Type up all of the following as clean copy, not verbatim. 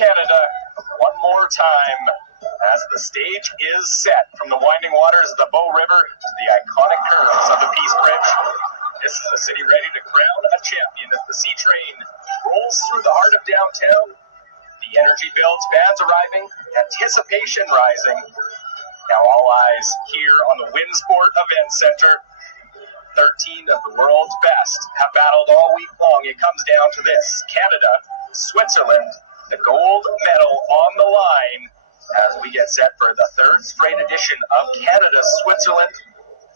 Canada one more time as the stage is set from the winding waters of the Bow River to the iconic curves of the Peace Bridge. This is a city ready to crown a champion as the C train rolls through the heart of downtown. The energy builds, fans arriving, anticipation rising. Now all eyes here on the Winsport Event Center. 13 of the world's best have battled all week long. It comes down to this: Canada, Switzerland, the gold medal on the line as we get set for the third straight edition of Canada-Switzerland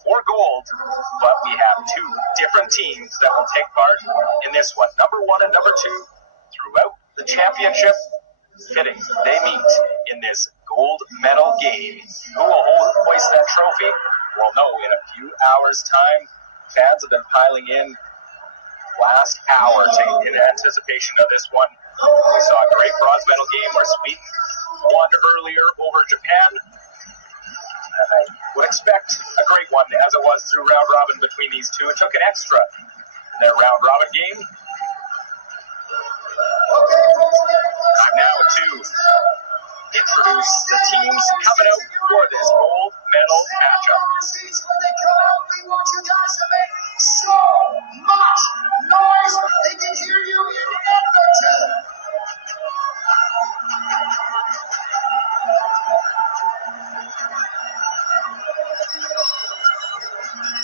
for gold. But we have two different teams that will take part in this one. Number 1 and number 2 throughout the championship. Fitting they meet in this gold medal game. Who will hoist that trophy? We'll know in a few hours' time. Fans have been piling in last hour in anticipation of this one. We saw a great bronze medal game where Sweden won earlier over Japan. And I would expect a great one, as it was through round robin between these two. It took an extra in their round robin game. Time now to introduce the teams coming out for this gold medal matchup. We want you guys to make so much noise they can hear you in Edmonton.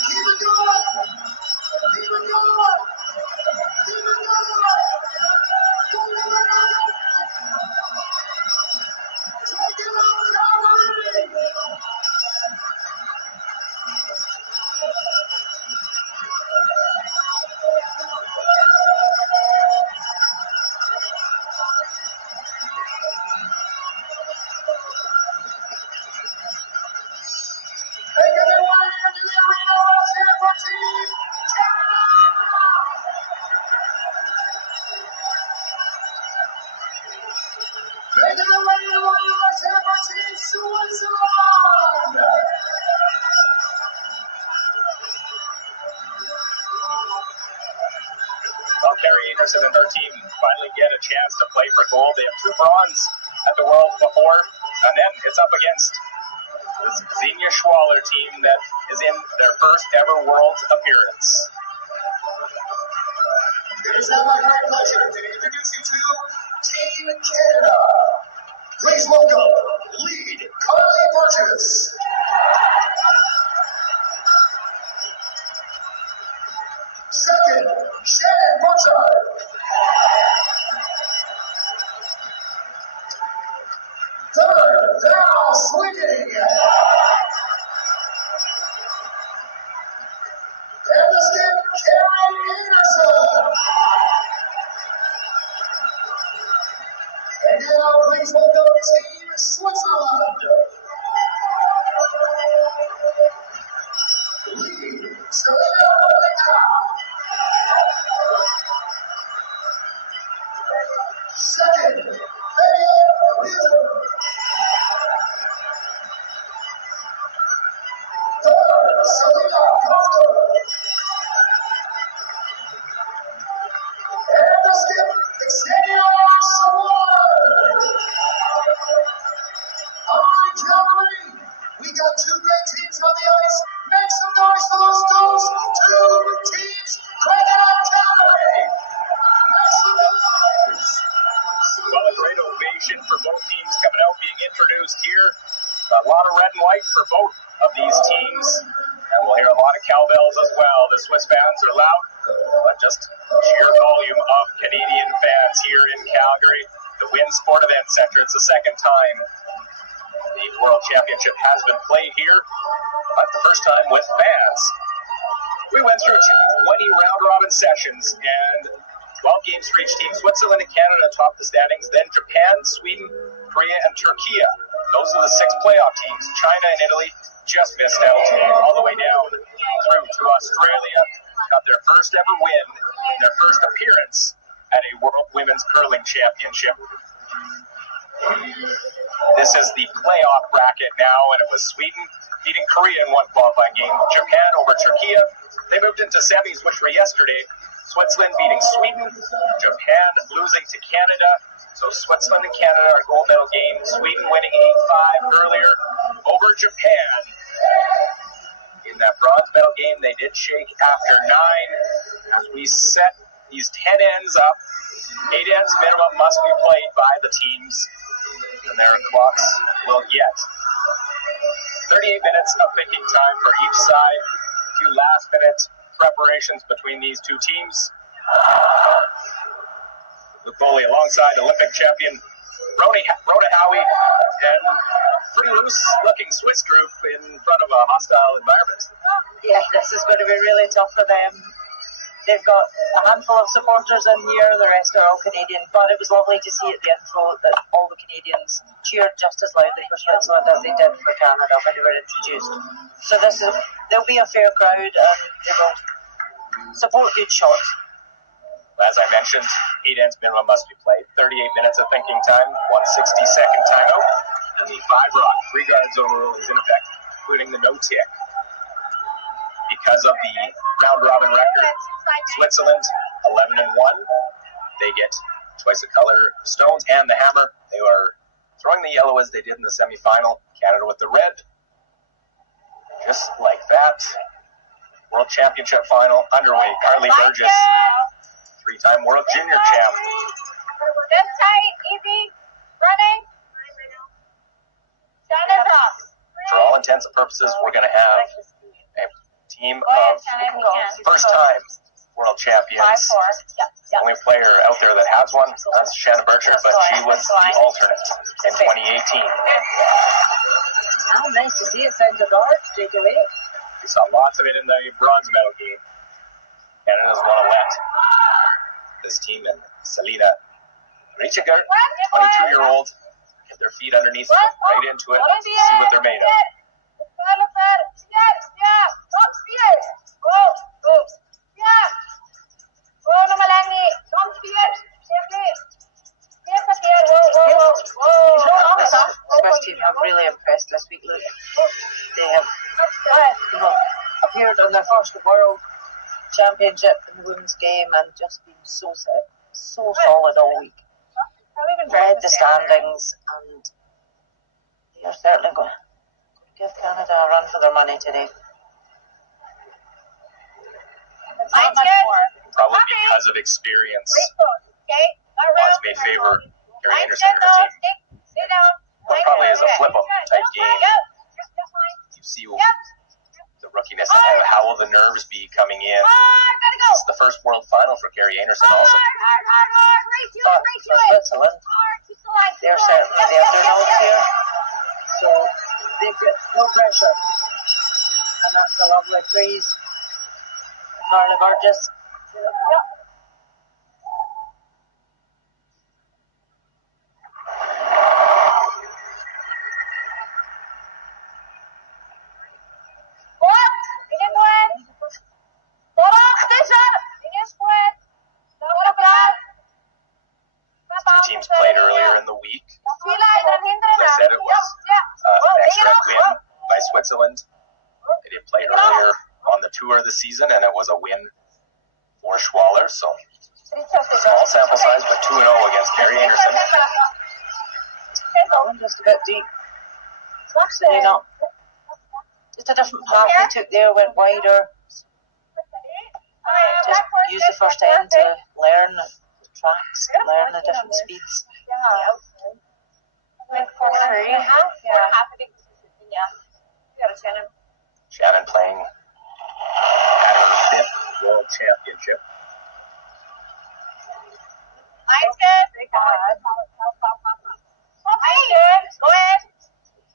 Keep it going. Keep it going. Keep it going. Take it up, Calgary. Take it away into the arena. Let's hear it for Team Canada. Take it away into the arena. Let's hear it for Team Switzerland. Well, Carrie Anderson and her team finally get a chance to play for gold. They have 2 bronze at the Worlds before, and then it's up against this Xenia Schwaller team that is in their first ever Worlds appearance. It is now my great pleasure to introduce you to Team Canada. Please welcome lead Carly Burgess. Second, Shannon Burchard. Third, Val Swinging. And the skip, Carrie Anderson. And now, please welcome Team Switzerland. Lead, Selena Monica. Second, Betty Wheeler. Third, Selena Costa. And the skip, Xenia Schwaller. All right, Calgary, we got 2 great teams on the ice. Make some noise for those 2 teams. Crank it up, Calgary. Make some noise. Well, a great ovation for both teams coming out, being introduced here. A lot of red and white for both of these teams, and we'll hear a lot of cowbells as well. The Swiss fans are loud, but just sheer volume of Canadian fans here in Calgary. The Winsport Event Center. It's the second time the World Championship has been played here, but the first time with fans. We went through 20 round-robin sessions and 12 games for each team. Switzerland and Canada top the standings, then Japan, Sweden, Korea, and Turkey. Those are the 6 playoff teams. China and Italy just missed out all the way down through to Australia. Got their first ever win, their first appearance at a World Women's Curling Championship. This is the playoff bracket now, and it was Sweden beating Korea in one qualifying game. Japan over Turkey. They moved into semis, which were yesterday. Switzerland beating Sweden. Japan losing to Canada. So Switzerland and Canada are gold medal game. Sweden winning 8-5 earlier over Japan. In that bronze medal game, they did shake after 9. As we set these 10 ends up, 8 ends minimum must be played by the teams. And their clocks will get 38 minutes of thinking time for each side. A few last-minute preparations between these two teams. Luke Foley alongside Olympic champion Rhoda Howie and pretty loose-looking Swiss group in front of a hostile environment. Yeah, this is going to be really tough for them. They've got a handful of supporters in here, the rest are all Canadian, but it was lovely to see at the intro that all the Canadians cheered just as loudly for Switzerland as they did for Canada when they were introduced. So there'll be a fair crowd and they will support good shots. As I mentioned, 8 ends minimum must be played. 38 minutes of thinking time, 160-second timeout, and the 5-rock 3-guard zone rule is in effect, including the no-tick. Because of the round-robin record, Switzerland 11-1. They get choice of color stones and the hammer. They are throwing the yellow as they did in the semifinal. Canada with the red. Just like that. World Championship final underway. Carly Burgess, 3-time World Junior champ. Just tight, easy, running. Stand it up. For all intents and purposes, we're going to have a team of first-time world champions. 5-4. Only player out there that has one, that's Shannon Burchard, but she was the alternate in 2018. Oh, nice to see it center guard straight away. We saw lots of it in the bronze medal game. Canada doesn't want to let this team and Selena Richiger, 22-year-old, get their feet underneath it, right into it, see what they're made of. The Swiss team have really impressed this week, Luke. They have appeared on their first World Championship in the women's game and just been so solid all week. Led the standings, and they are certainly going to give Canada a run for their money today. Probably because of experience, odds may favor Carrie Anderson and her team. Well, probably is a flip-up type game. You see the rookiness and how will the nerves be coming in. It's the first world final for Carrie Anderson also. But for Switzerland, they're certainly the underdogs here, so they've got no pressure. And that's a lovely freeze. Carly Burgess. Teams played earlier in the week. As I said, it was an extra win by Switzerland. They did play earlier on the tour this season, and it was a win for Schwaller. So small sample size, but 2-0 against Carrie Anderson. Just a bit deep. Absolutely not. Just a different path they took there, went wider. Just used the first end to learn the tracks, learn the different speeds. Like 4-3. Shannon playing at her 5th World Championship. Mine's good. Mine's good. Go ahead.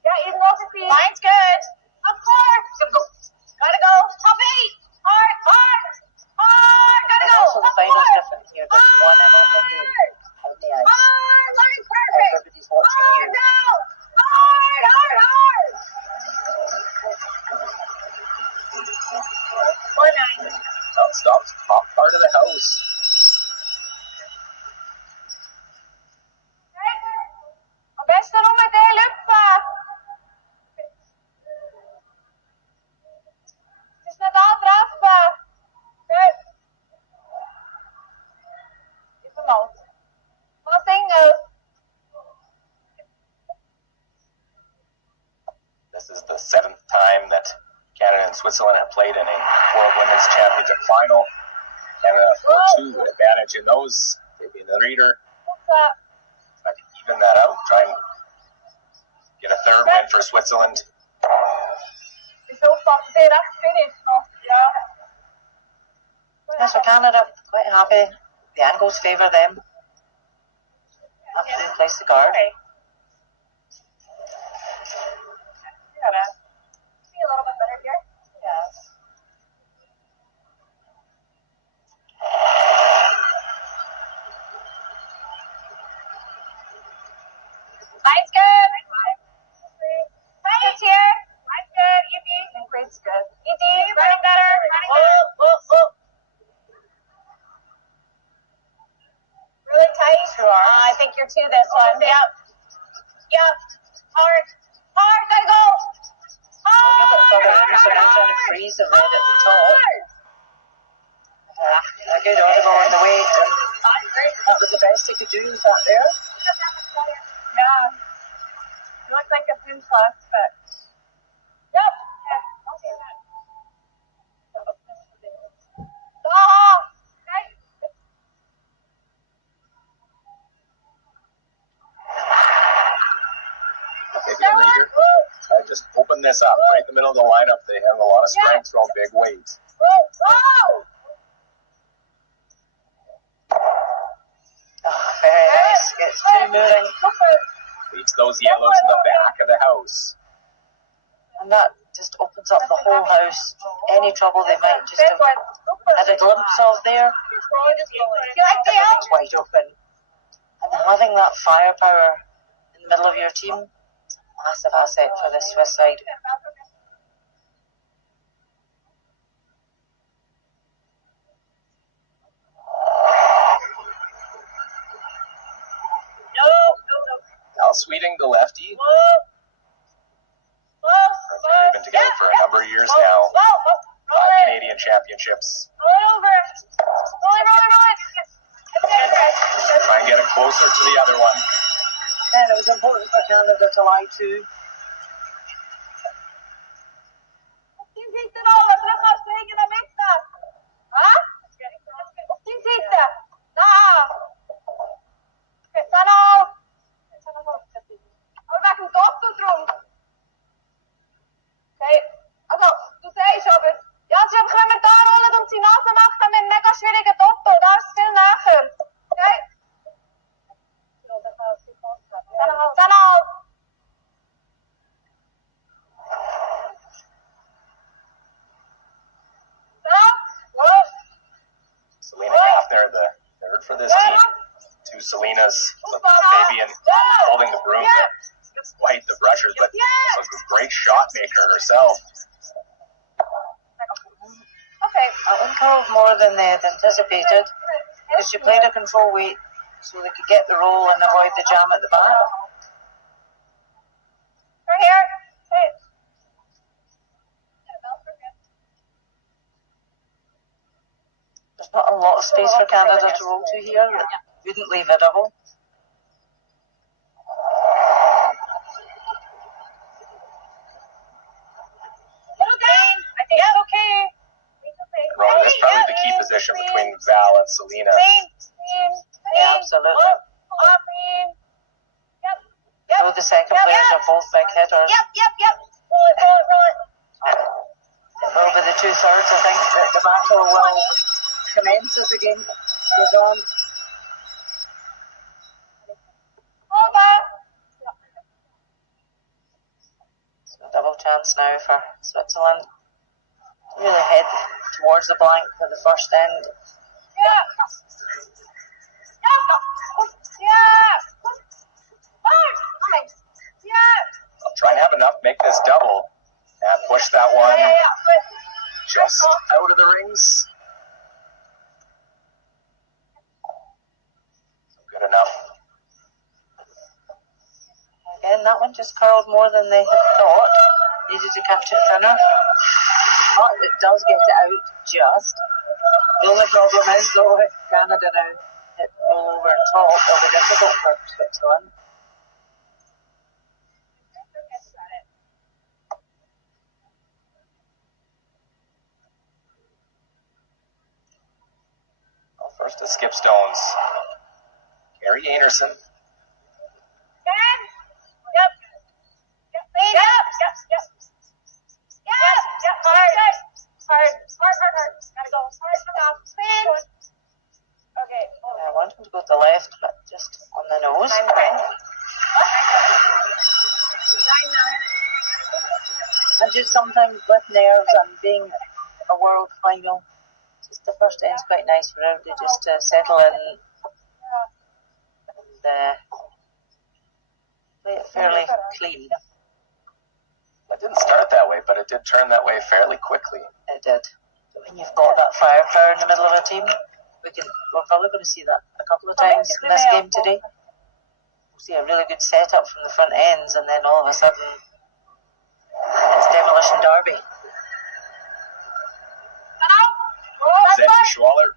Yeah, even off the feet. Mine's good. Of course. Gotta go. Top 8. Hard. Gotta go. Also, the final's different here. There's one and only game on the ice. Mine's perfect. Everybody's watching you. Hard. the 7th time that Canada and Switzerland have played in a World Women's Championship final. Canada 4-2 advantage in those. Maybe in the reader. Try to even that out. Try and get a third win for Switzerland. As for Canada, quite happy. The angles favour them. After they place the guard. Okay. You gotta be a little bit better here. Yeah. Mine's good. Mine's here. Mine's good. Easy. Grade's good. Easy. Running better. Running better. Really tight. I think you're two this one. Yep. Hard. Gotta go. So now trying to freeze the red at the top. A good audible on the weight. That was the best they could do with that there. Yeah. It looks like a pin plus, but. Yep. Yeah, I'll take that. Okay. Try to just open this up right in the middle of the lineup. They have a lot of strength, throwing big weights. Very nice. Gets two moving. Leaves those yellows in the back of the house. And that just opens up the whole house. Any trouble they might just have had a glimpse of there. Everything's wide open. And having that firepower in the middle of your team, it's a massive asset for the Swiss side. Al Sweeting, the lefty. They've been together for a number of years now. 5 Canadian championships. Roll it. Try and get it closer to the other one. And it was important for Canada to lie to. Selena Gaffner, the third for this team. 2 Selenas. Fabian holding the broom to wipe the brushers, but a great shot maker herself. That one curled more than they had anticipated because she played a control weight so they could get the roll and avoid the jam at the back. Right here. Hey. There's not a lot of space for Canada to roll to here. Wouldn't leave a double. I think it's okay. Ronan, this is probably the key position between Val and Selena. Yeah, absolutely. So the second players are both big hitters. Yep. Roll it. Over the 2/3, I think that the battle will commence as the game goes on. So double chance now for Switzerland. Really head towards the blank for the first end. Try and have enough, make this double, and push that one just out of the rings. Good enough. Again, that one just curled more than they had thought. Needed to catch it thinner. But it does get it out just. The only problem is, though, if Canada now hit roll over top, it'll be difficult for Switzerland. First to skip stones. Carrie Anderson. Yep. Yep. Yep. Hard. Gotta go. Hard. Spin. Okay. I want him to go to the left, but just on the nose. 9-9. And just sometimes with nerves and being a world final, just the first end's quite nice for everybody just to settle in and play it fairly clean. It didn't start that way, but it did turn that way fairly quickly. It did. When you've got that firepower in the middle of a team, we're probably going to see that a couple of times in this game today. We'll see a really good setup from the front ends, and then all of a sudden it's demolition derby. Zeddy Schwaller,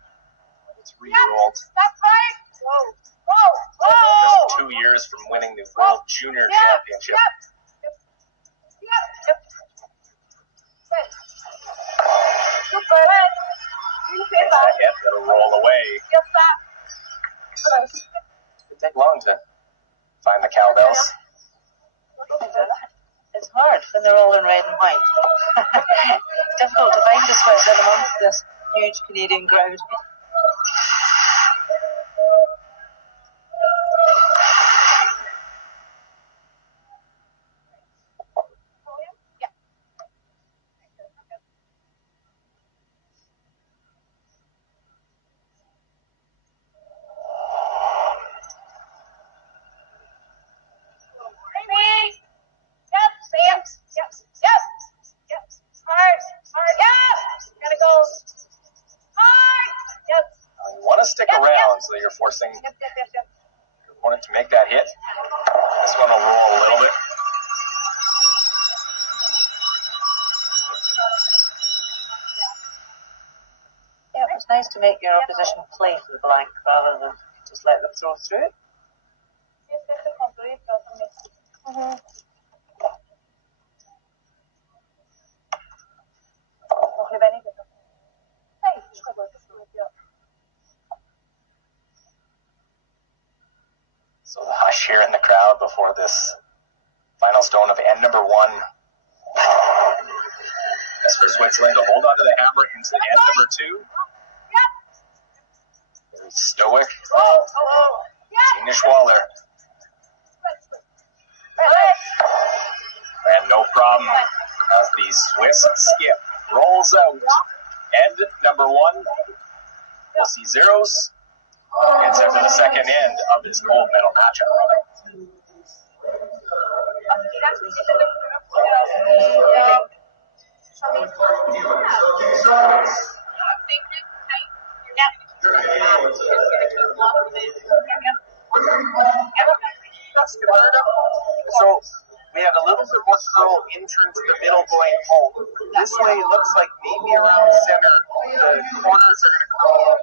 3-year-old. That's right. Just 2 years from winning the World Junior Championship. It's a hit that'll roll away. It'd take long to find the cowbells. It's hard when they're all in red and white. It's difficult to find the Swiss in amongst this huge Canadian crowd. Stick around so you're forcing your opponent to make that hit. This one will roll a little bit. Yeah, it's nice to make your opposition play for the blank rather than just let them throw through it. So the hush here in the crowd before this final stone of end number 1. As for Switzerland to hold on to the hammer into end number 2. Very stoic. Tina Schwaller. And no problem as the Swiss skip rolls out. End number 1. We'll see zeros. It's after the second end of this gold medal matchup. So we have a little bit more curl in turn to the middle going home. This way it looks like maybe around center the corners are going to curl up.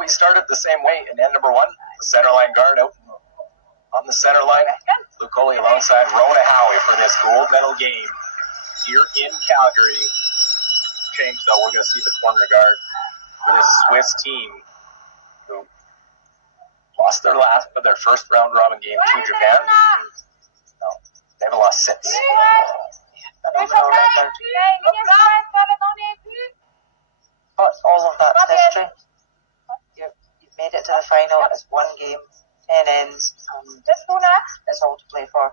We started the same way in end number 1. The center line guard out on the center line. Luke Coley alongside Rona Howie for this gold medal game. here in Calgary. Change though, we're going to see the corner guard for this Swiss team who lost their first round robin game to Japan. No, they haven't lost since. Phenomenal record. But all of that's history. You've made it to the final. It's one game, 10 ends, and it's all to play for.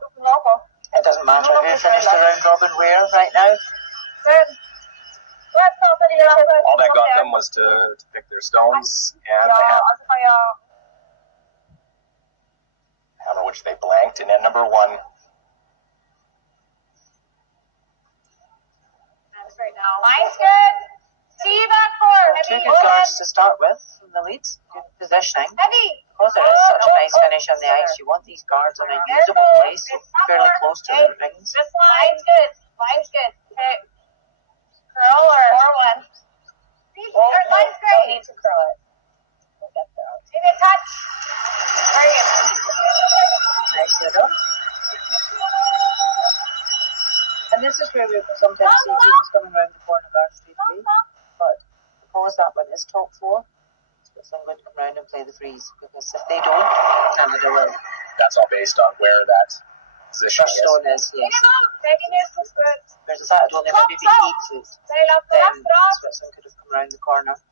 It doesn't matter who finished the round robin where right now. All that got them was to pick their stones and the hammer, which they blanked in end number 1. Mine's good. See you back for Two good guards to start with from the leads. Good positioning. Heavy. Because there is such a nice finish on the ice, you want these guards in a usable place, so fairly close to the rings. Mine's good. Mine's good. Okay. Curl or one. Mine's great. Need to curl it. Maybe a touch. Very good. Nice little. And this is where we sometimes see teams coming around the corner guard straight away. But because that one is top 4, it's going to come around and play the freeze. Because if they don't, Canada will. That's all based on where that position First stone is, yes. There's a side only maybe be 8 feet. Then Switzerland could have come around the corner. Freeze.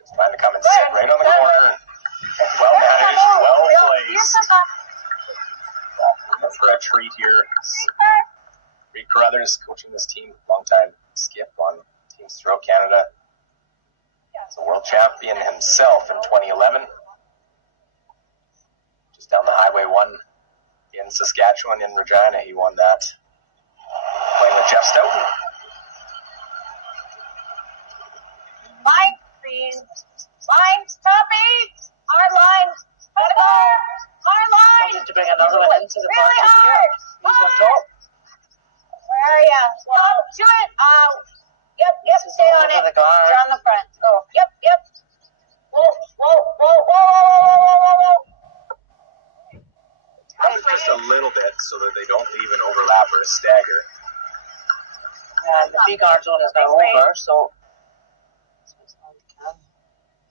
It's time to come and sit right on the corner. Well managed, well placed. For a treat here. Reed Carruthers coaching this team, long-time skip on teams throughout Canada. He's a world champion himself in 2011. Just down the Highway 1 in Saskatchewan, in Regina, he won that. Playing with Jeff Stoughton. Line, please. Line, top 8. Our line. Our line. Wanted to bring another one into the party here. Who's on top? Where are you? Stop. Do it. Yep, stay on it. You're on the front. Oh, yep. Whoa. Just a little bit so that they don't leave an overlap or a stagger. And the 3 guard zone is now over, so Switzerland can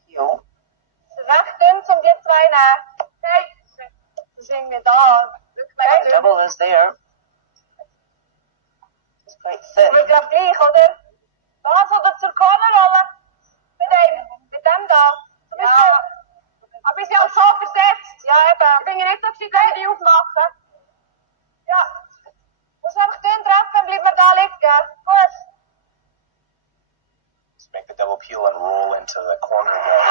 heal. Rechten zum G2, ne? Hey. Sing the dog. The double is there. It's quite thin. Wir gleich, oder? Das oder zur Cornerrolle. Mit dem da. Ein bisschen so versetzt. Ja, eben. Ich bin ja nicht so geschickt, wenn wir die aufmachen. Ja. Muss einfach dünn treffen, bleiben wir da liegen. Gut. Just make the double peel and roll into the corner there.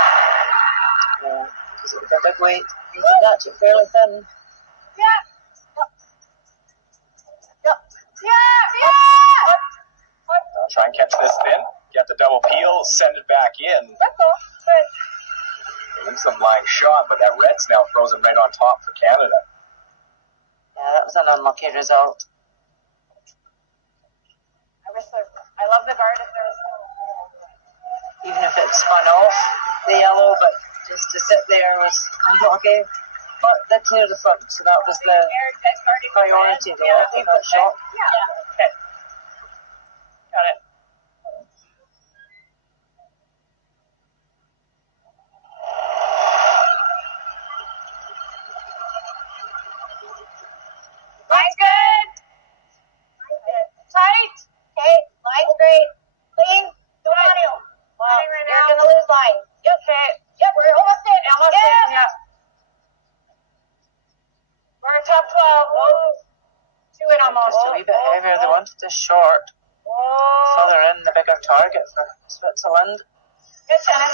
Yeah, because it's a big weight. You can catch it fairly thin. Yeah. Now try and catch this thin. Get the double peel, send it back in. Let's go. Good. Leave some lying shot, but that red's now frozen right on top for Canada. Yeah, that was an unlucky result. I love the guard if there was Even if it spun off the yellow, but just to sit there was unlucky. But they cleared the front, so that was the priority to let them that shot. Yeah. Okay. Got it. Line's good. Tight. Okay. Line's great. Clean. Wow. You're gonna lose line. Yep. Okay. Yep. We're almost in. Yeah. We're top 12. Do it almost. Just a wee bit heavier. They wanted this short. Further in, the bigger target for Switzerland. Good, Shannon.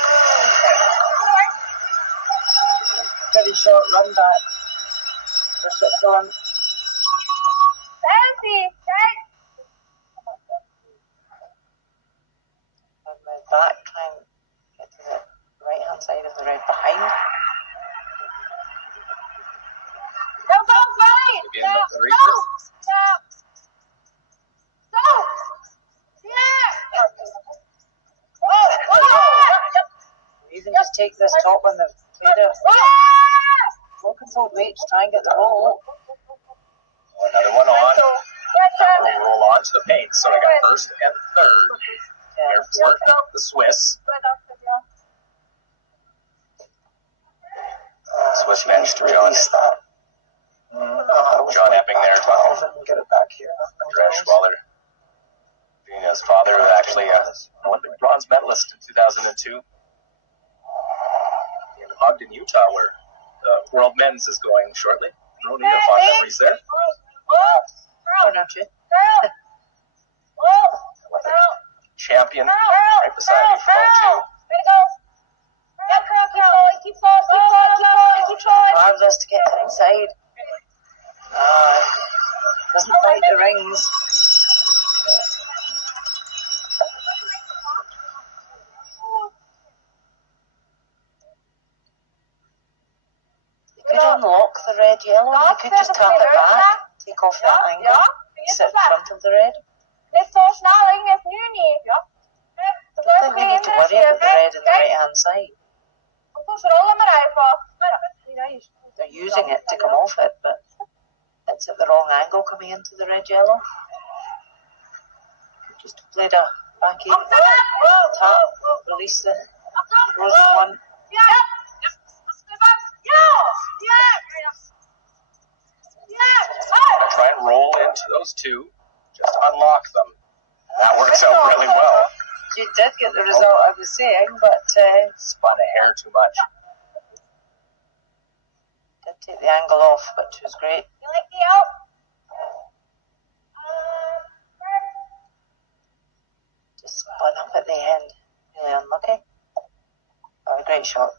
Pretty short run back for Switzerland. Fancy. Right. And the back, try and get to the right hand side of the red behind. Go, right. Again, the three. Stop. take this top one. They've played it. Well controlled weight to try and get the roll. Another one on. We'll roll on to the paint. So I got first and third. Airport, the Swiss. Swiss bench to John. John Epping there, 12. Get it back here. Andreas Schwaller. His father was actually an Olympic bronze medalist in 2002 in Ogden, Utah, where the World Men's is going shortly. No need of fond memories there. Oh, don't you? Champion right beside me for all Marvelous to get to inside. Doesn't bite the rings. You could unlock the red yellow. You could just tap it back, take off that angle, sit in front of the red. Det är så snäll, inget nu ni. Ja. I don't think we need to worry about the red on the right hand side. They're using it to come off it, but it's at the wrong angle coming into the red yellow. Just played a back eight, tap, release the frozen one. Try and roll into those two, just to unlock them. That works out really well. You did get the result I was saying, but Spun a hair too much. did take the angle off, which was great. Just spun up at the end. Really unlucky. But a great shot.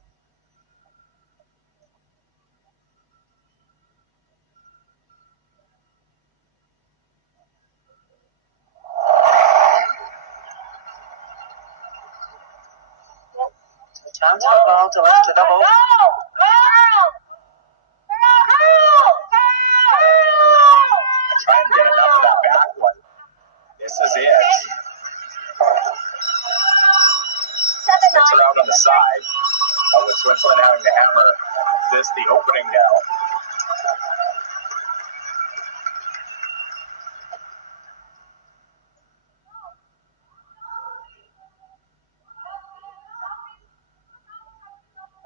Chance for Ball to lift the double. Try and get enough of that back one. This is it. Sticks around on the side. With Switzerland having the hammer, is this the opening now?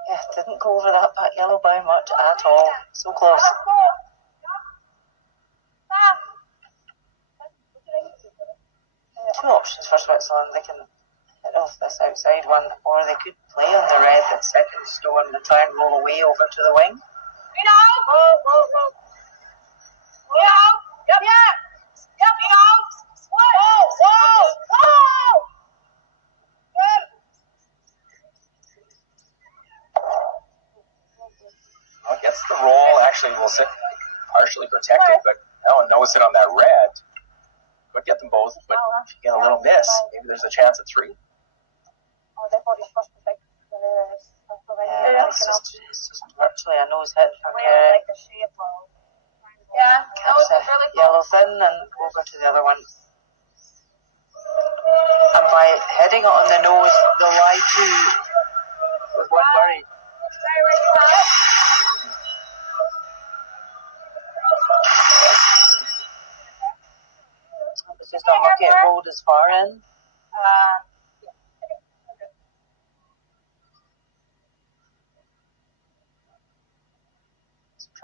Yeah, didn't go over that back yellow by much at all. So close. Two options for Switzerland. They can hit off this outside one, or they could play on the red at second stone and try and roll away over to the wing. Well, gets the roll. Actually, will sit partially protected, but no one knows it on that red. Could get them both, but if you get a little miss, maybe there's a chance at three. Yeah, it's just virtually a nose hit from catch the yellow thin and over to the other one. And by hitting it on the nose, they'll lie two with one buried. It was just unlucky it rolled as far in.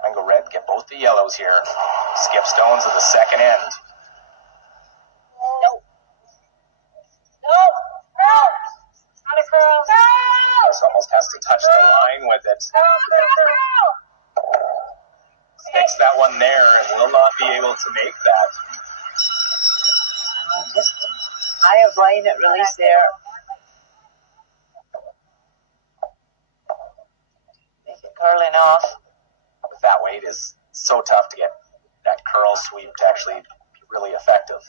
Triangle red, get both the yellows here. Skip stones at the second end. This almost has to touch the line with it. Sticks that one there and will not be able to make that. Just high of line at release there. Make it curl enough. With that weight is so tough to get that curl sweep to actually be really effective.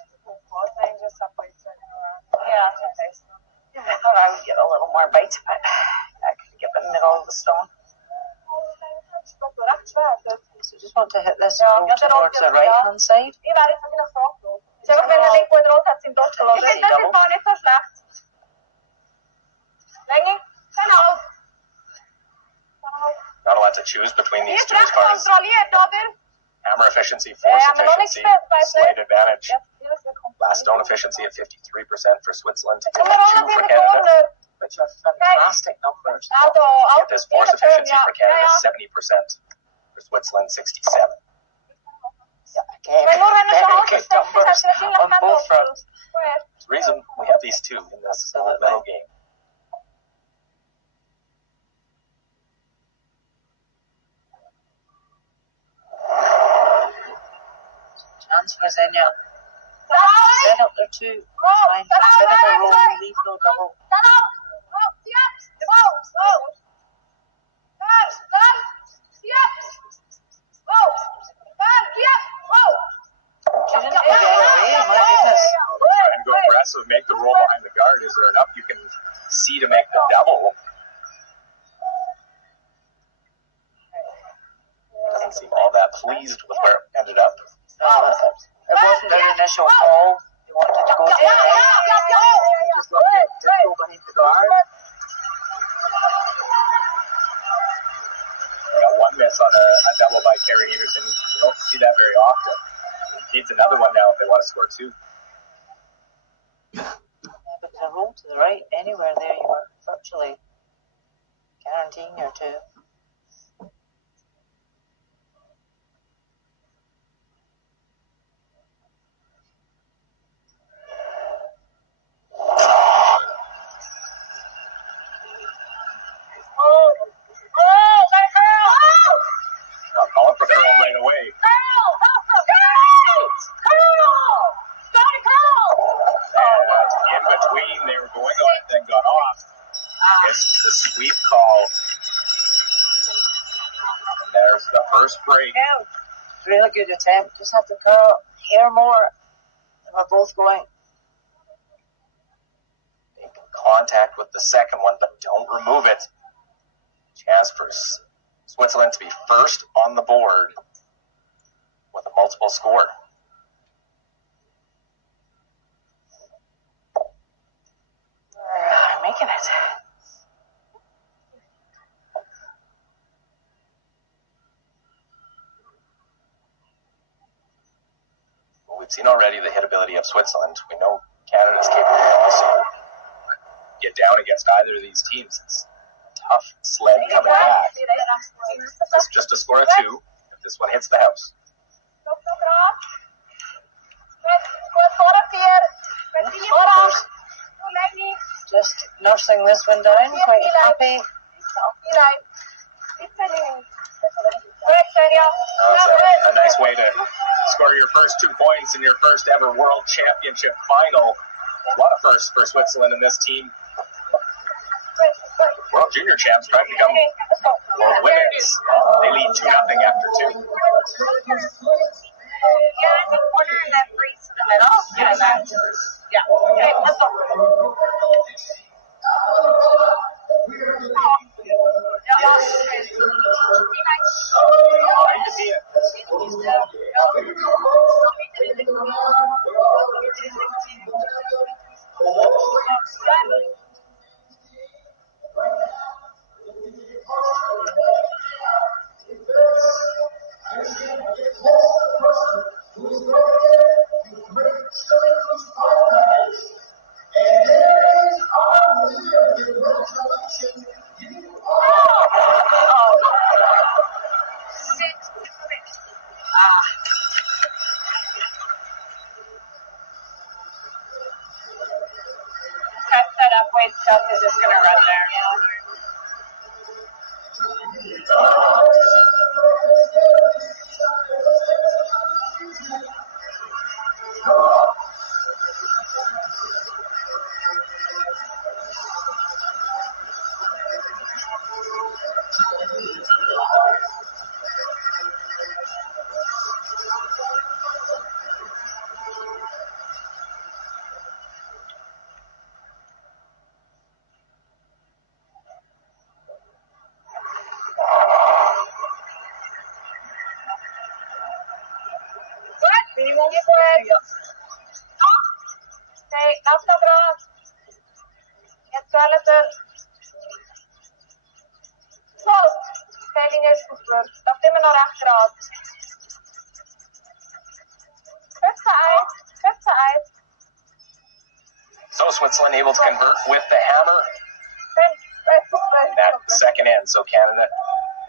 Yeah, I thought I would get a little more bite, but I could get in the middle of the stone. So just want to hit this roll towards the right hand side. to choose between these Hier two as straks far as controleerd, dat is. hammer efficiency, force Ja, maar nog niks efficiency, bij slight advantage. Ja, Last stone efficiency at 53% for Switzerland, Kom maar 52 alles in for de Canada. corner. Which are fantastic numbers. Auto, Get this force efficiency for Canada, 70%. For Switzerland, 67. Again, Mijn moeder en very zijn good hand numbers on both fronts. There's a reason we have these two in this medal game. Chance for Xenia. Set up their two. Trying for a bit of a roll, leave no double. She didn't get away, my goodness. Trying to go aggressive, make the roll behind the guard. Is there enough you can see to make the double? Doesn't seem all that pleased with where it ended up. It wasn't their initial call. They wanted to go to the right. Just lucky it did go behind the guard. Got one miss on a double by Carrie Anderson. You don't see that very often. Needs another one now if they want to score two. Yeah, but to roll to the right, anywhere there, you were virtually guaranteeing your two. Not calling for curl right away. And in between, they were going on it, then got off. Missed the sweep call. And there's the first break. Yeah, really good attempt. Just have to curl hair more. And we're both going. Make contact with the second one, but don't remove it. Chance for Switzerland to be first on the board with a multiple score. Making it. Well, we've seen already the hit ability of Switzerland. We know Canada's capable also. Get down against either of these teams. It's a tough sled coming back. It's just a score of two if this one hits the house. Just nursing this one down, quite happy. That's a nice way to score your first 2 points in your first ever World Championship final. A lot of firsts for Switzerland in this team. World Junior champs trying to become World Women's. They lead 2-0 after two. Nice to see it. Stuff is just gonna run there. Okej, ganska bra. Jättegalet. Så, ställ Linie ist gut. Läuft immer noch recht gerade. 15-1. 15-1. So Switzerland able to convert with the hammer. That second end. So Canada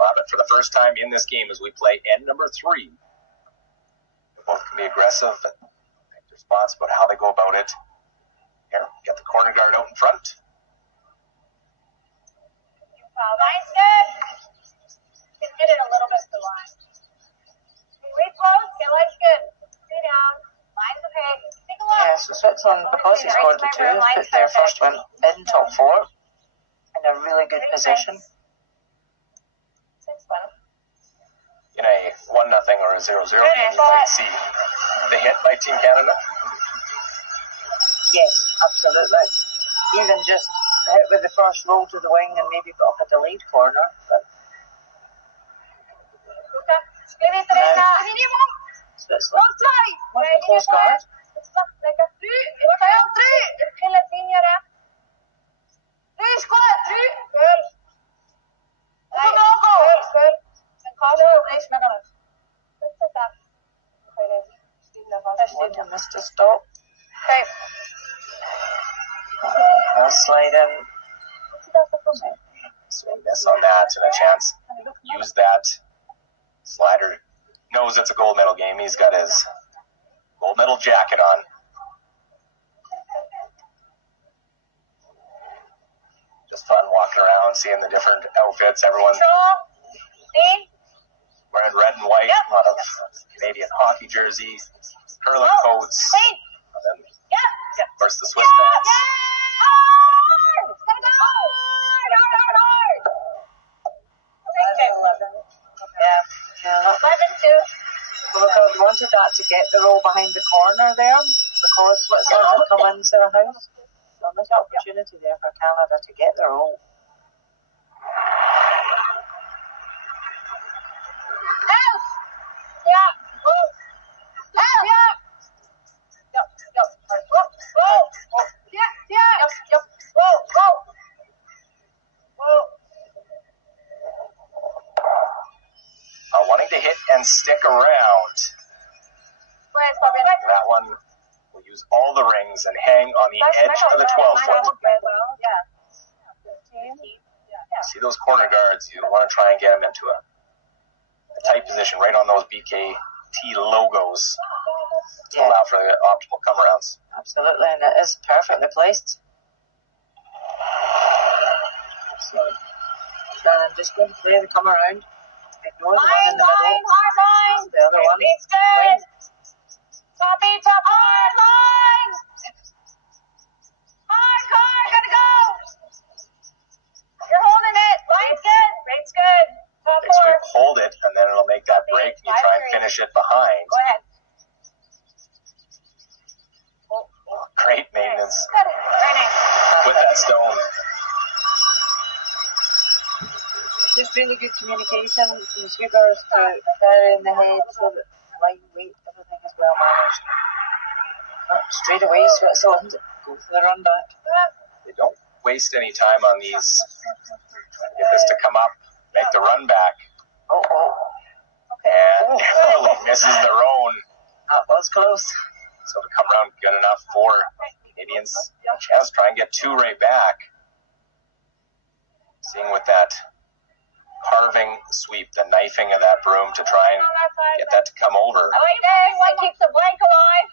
rob it for the first time in this game as we play end number 3. Both can be aggressive, pick their spots about how they go about it. Here, get the corner guard out in front. Line's good. Can hit it a little bit to the line. Wait close. Get line's good. Stay down. Line's okay. Take a look. Yeah, so Switzerland, because they scored the 2, put their first one in top 4 in a really good position. 6-1. In a 1-0 or a 0-0 game, you might see the hit by Team Canada. Yes, absolutely. Even just hit with the first roll to the wing and maybe put up a delayed corner. But Switzerland, what a close guard. And missed a stop. Okay. I'll slide in. Swing miss on that and a chance. Use that slider. Knows it's a gold medal game. He's got his gold medal jacket on. Just fun walking around, seeing the different outfits. Everyone wearing red and white. A lot of Canadian hockey jerseys, curling coats, and then, of course, the Swiss bats. Yeah. Well, I wanted that to get the roll behind the corner there because Switzerland had come into the house. So there's an opportunity there for Canada to get the roll. Wanting to hit and stick around. That one will use all the rings and hang on the edge of the 12-foot. See those corner guards, you want to try and get them into a tight position right on those BKT logos to allow for the optimal come-arounds. Absolutely, and it is perfectly placed. So, just going to play the come-around. Ignore the one in the middle. The other one. It's good. Top, hard line. Hard, gotta go. You're holding it. Line's good. Rate's good. Top Okay, so 4. you hold it, and then it'll make that break, and you try and finish it behind. Go ahead. Great maintenance Good. Very nice. with that stone. Just really good communication from the sweepers to carry in the head so that line, weight, everything is well managed. Straight away, Switzerland go for the run back. They don't waste any time on these. Get this to come up, make the run back, and narrowly misses their own. That was close. So to come around good enough for Canadians. A chance to try and get 2 right back. Seeing with that carving sweep, the knifing of that broom to try and get that to come over. I like this. It keeps the blank alive.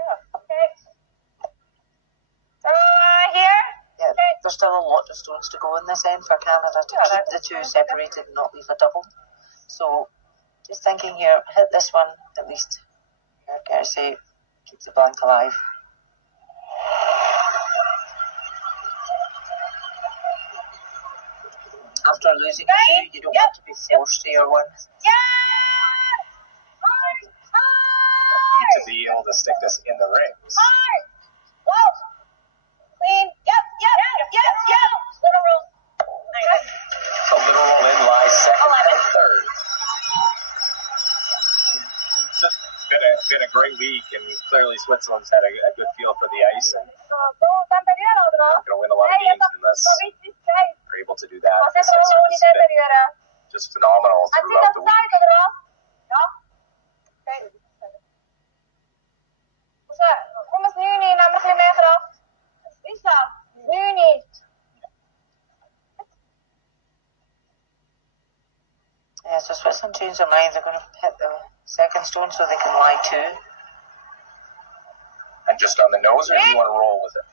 Yeah. Okay. So here. Yeah, there's still a lot of stones to go in this end for Canada to keep the 2 separated and not leave a double. So just thinking here, hit this one at least. Here, say, keeps the blank alive. After losing a few, you don't want to be forced to your one. Need to be able to stick this in the rings. Clean. Yep. Little roll. Nice. So little roll in lies second and third. Just been a great week, and clearly Switzerland's had a good feel for the ice, and not going to win a lot of games unless they're able able to do that. Wat This is er ice nog has niet in been de just phenomenal En zit throughout dat the week. side eraf? Ja. Kijk. Kom eens nu niet, namelijk niet meer eraf. Is dat? Nu niet. Yeah, so Switzerland changed their mind. They're going to hit the second stone so they can lie two. And just on the nose, or do you want to roll with it?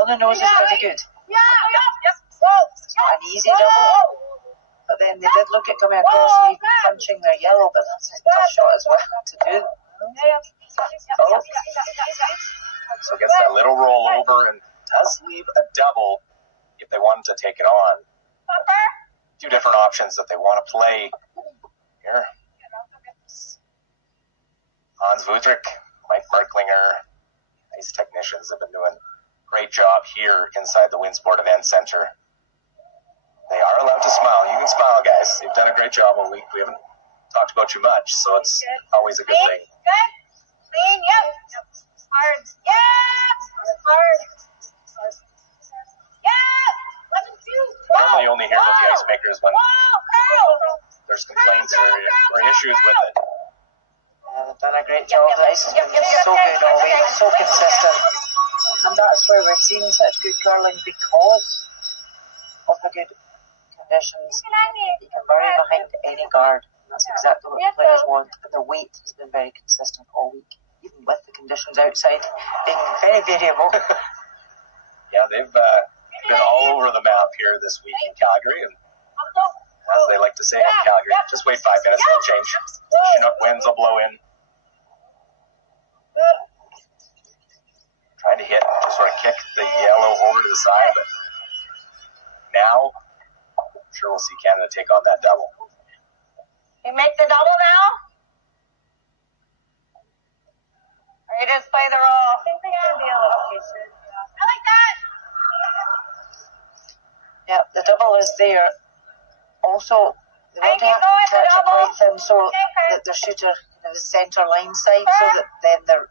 On the nose is pretty good. Ja, ja, ja. It's not an easy double, but then they did look at coming across and even punching their yellow, but that's a tough shot as well to do. So gets that little roll over and does leave a double if they wanted to take it on. Two different options that they want to play here. Hans Wudrich, Mike Merklinger, these technicians have been doing a great job here inside the Winsport Event Center. They are allowed to smile. You can smile, guys. You've done a great job all week. We haven't talked about you much, so it's always a good thing. Good. Clean, yep. Hard. Yep. Hard. Yep. 11-2. Normally only hear about the ice makers when Whoa, girl. there's complaints or issues with it. Yeah, they've done a great job. The ice has been so good all week, so consistent. And that's where we've seen such good curling because of the good conditions. You can bury behind any guard. That's exactly what the players want. And the weight has been very consistent all week, even with the conditions outside being very variable. Yeah, they've been all over the map here this week in Calgary, and as they like to say in Calgary, just wait 5 minutes, it'll change. The Chinook winds will blow in. Trying to hit, just sort of kick the yellow over to the side, but now, I'm sure we'll see Canada take on that double. You make the double now? Or you just play the roll? I think they can be a little patient. I like that. Yeah, the double is there. Also, they want to catch it quite thin so that their shooter is centre line side so that then their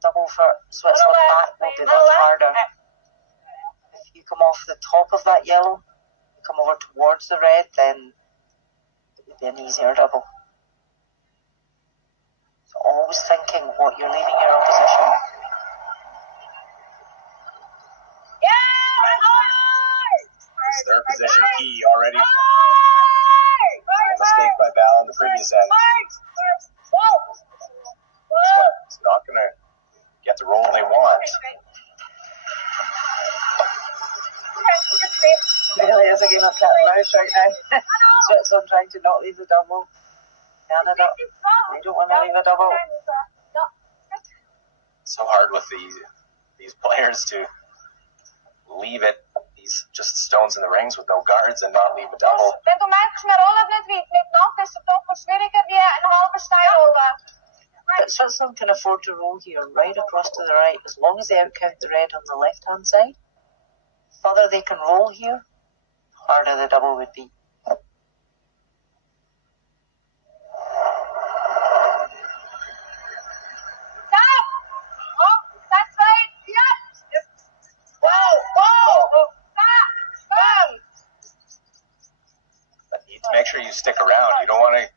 double for Switzerland back will be much harder. If you come off the top of that yellow, you come over towards the red, then it would be an easier double. So always thinking what you're leaving your opposition. It's their position key already. Mistake by Val in the previous end. It's not going to get the roll they want. Really is a game of cat and mouse right now. Switzerland trying to not leave the double. Canada, they don't want to leave a double. So hard with these players to leave it, these just stones in the rings with no guards and not leave a double. Wenn du merkst, wir rollen nicht weit, nicht nach, das ist doch schwieriger wie ein halber Stein rollen. But Switzerland can afford to roll here right across to the right as long as they outcount the red on the left hand side. The further they can roll here, the harder the double would be. Make sure you stick around. You don't want to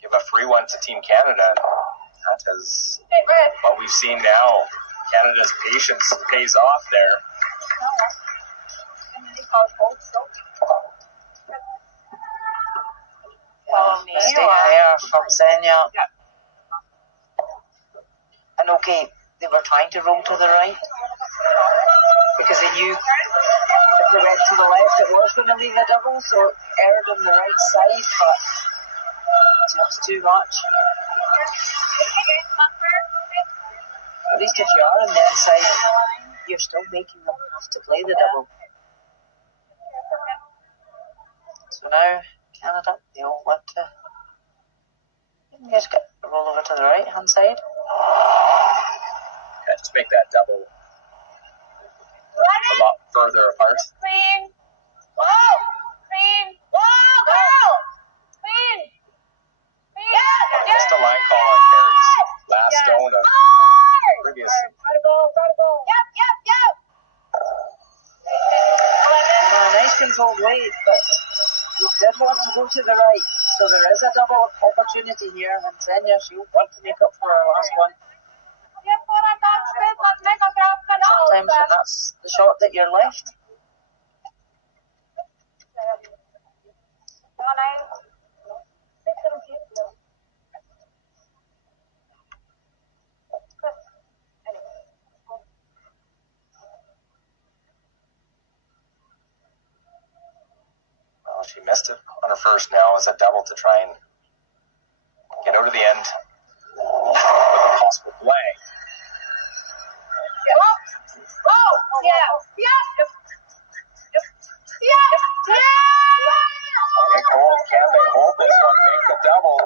give a free one to Team Canada. That is what we've seen now. Canada's patience pays off there. Mistake there from Senya. And okay, they were trying to roll to the right because they knew if they went to the left it was going to leave a double, so it erred on the right side, but just too much. At least if you are on the inside, you're still making them have to play the double. So now, Canada, they all want to just get a roll over to the right hand side. Yeah, just make that double a lot further apart. Clean. Whoa! Clean. Whoa, girl! Clean. Clean. Just a line call on Carey's last stone of previous. Yep. Oh, nice controlled weight, but you did want to go to the right. So there is a double opportunity here, and Xenia, she'll want to make up for her last one. Sometimes when that's the shot that you're left. Well, she missed it on her first. Now as a double to try and get out of the end with a possible blank. Okay, Cole, can they hold this one, make the double,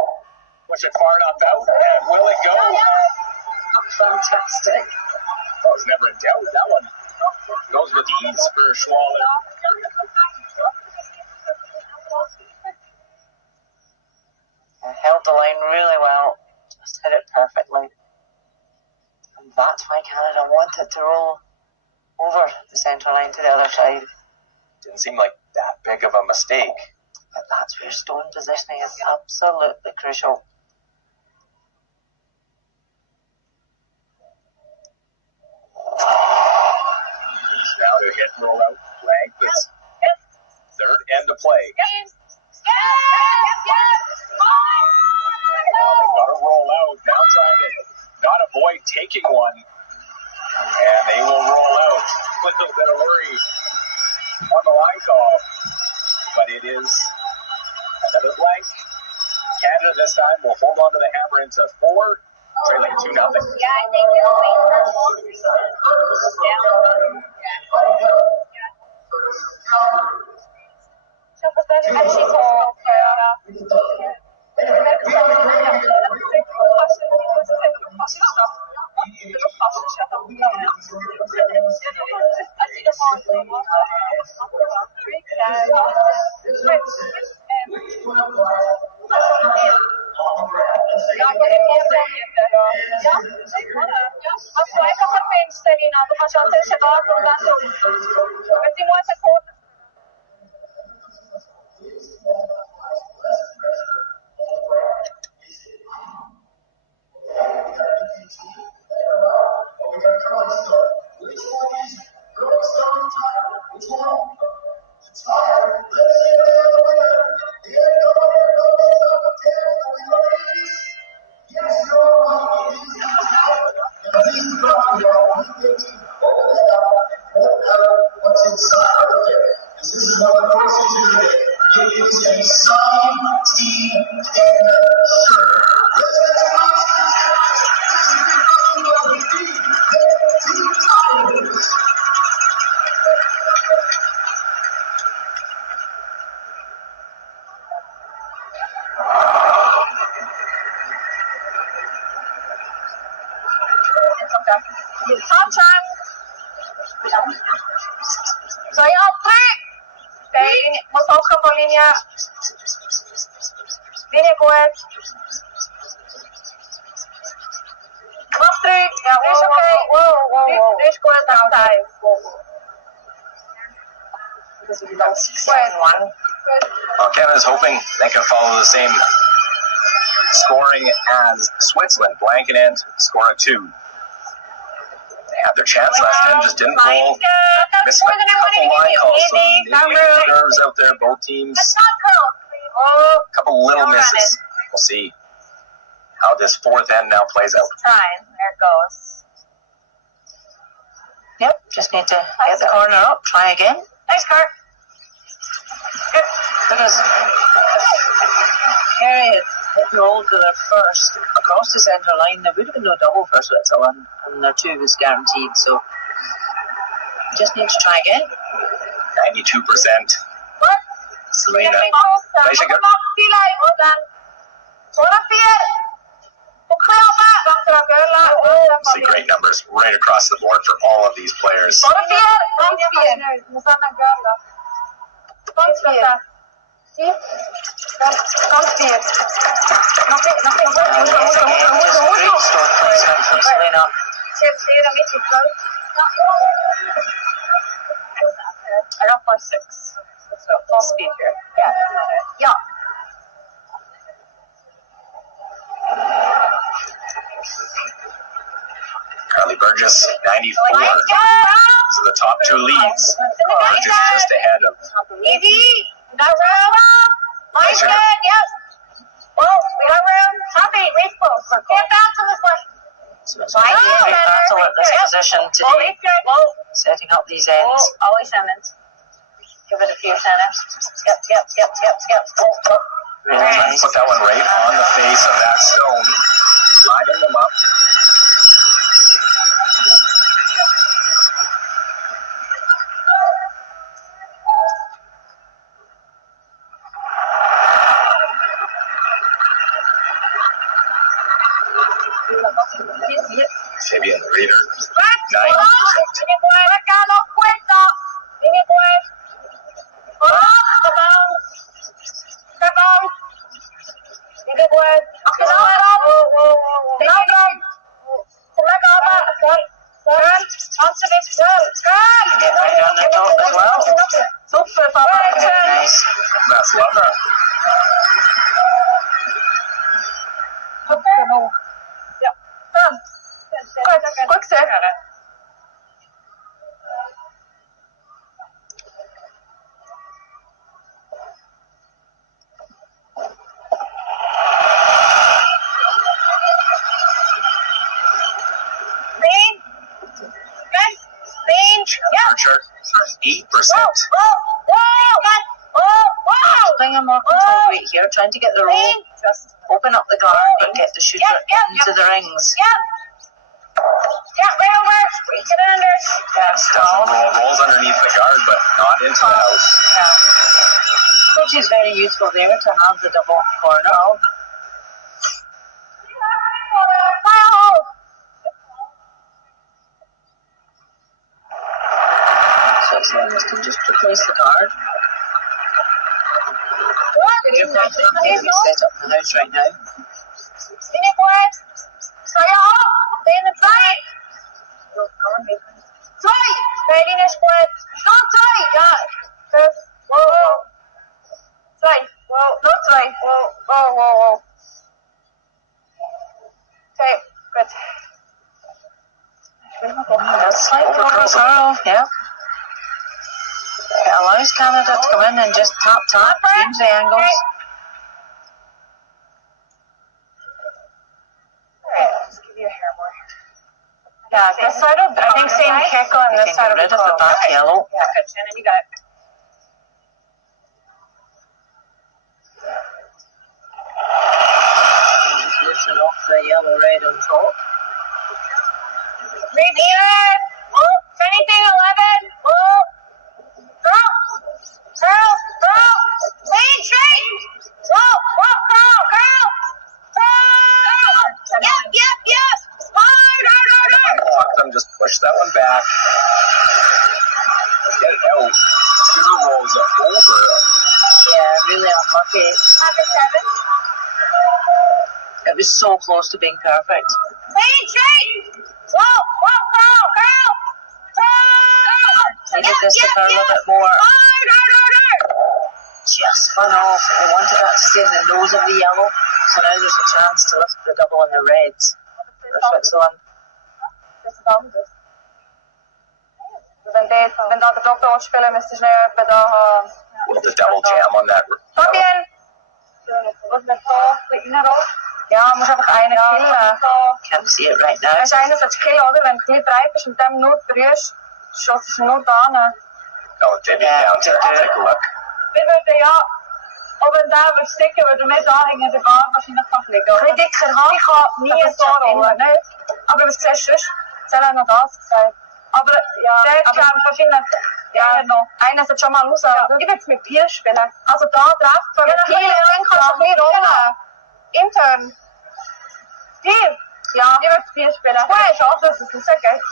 push it far enough out, and will it go? Fantastic. Oh, it's never in doubt. That one goes with ease for Schwaller. Held the line really well, just hit it perfectly. And that's why Canada wanted to roll over the centre line to the other side. Didn't seem like that big of a mistake. But that's where stone positioning is absolutely crucial. Now to hit roll out blank this third end of play. Now they got to roll out. Now trying to not avoid taking one. And they will roll out with a little bit of worry on the line call. But it is another blank. Canada this time will hold on to the hammer into 4, trailing 2-0. Yeah, I think we'll wait for Saya trik. Ini masuk ke linia. Linia kuat. Trik. Ya, it's okay. Whoa. This kuat outside. Well, Canada's hoping they can follow the same scoring as Switzerland. Blank and end, score a 2. They had their chance last in, just didn't pull. Missed a couple line calls. So nerves out there, both teams. A couple little misses. We'll see how this fourth end now plays out. Time. There it goes. Yep, just need to get the corner up, try again. Nice, Kurt. Good as Kerry had rolled to their first across the centre line. There would have been no double for Switzerland, and their 2 was guaranteed, so just need to try again. 92%. Selena. See great numbers right across the board for all of these players. I got +6. So full speed here. Yeah. Carly Burgess, 94. Nice job. So the top two leads. Burgess just ahead of Easy. Got room. Nice good. Yep. Well, we got room. Happy. Wasteful. Can't bounce on this one. So it's going to be a great battle at this position today, setting up these ends. Always Simmons. Give it a few centimeters. Yep. Really Trying to nice. put that one right on the face of that stone. Lining them up. Fabian Reader, 90%. Right on the top as well. Very nice. That's Lover. Quick sir. Archer, 8%. Playing a more controlled weight here, trying to get the roll, just open up the guard and get the shooter into the rings. Cast down, Rolls underneath the guard, but not into the house. which is very useful there to have the double corner. So it's almost can just replace the guard. You're quite happy to be set up in the house right now. Okay, good. That's slightly over curl, yeah. It allows Canada to come in and just tap, change the angles. Just give you a hair more. Yeah, this side of I think same kick on You this can side get of rid of the back yellow. Yeah, good, Shannon, you got it. Loosen off the yellow red on top. Read even. Anything 11. Girl. Lean straight. Girl. Yep. Hard. Block them, just push that one back. Get it out. Shooter rolls over. Yeah, really unlucky. Number 7. It was so close to being perfect. Lean straight. Girl. Needed this to curl a bit more. Hard. Just spun off. I wanted that to stay in the nose of the yellow, so now there's a chance to lift the double in the reds. Switzerland. Wenn da der Doktor ausspielen müsste, ich etwa da haben. With the double jam on that. Fabian! Ja, muss einfach einen killen. Can't see it right now. Das ist einer, das killen, oder? Wenn du ein bisschen breit bist und dem nur berührst, schaust du nur da hin. Oh, Debbie down there. Take a look. Wir würden ja, ob ein der würde sticken, würde nicht anhängen, der Garn wahrscheinlich kann fliegen. Ein bisschen dicker haben. Ich kann nie so rollen, nicht? Aber was siehst du sonst? Es hat auch noch das gesagt. Aber ja, der kämpft wahrscheinlich eher noch. Einer sollte schon mal raus. Ja. Ich will jetzt mit Pier spielen. Also da treffen wir Pier, dann kannst du ein bisschen rollen. Intern. Pier? Ja. Ich will Pier spielen. Zwei Chancen, dass es nicht geht.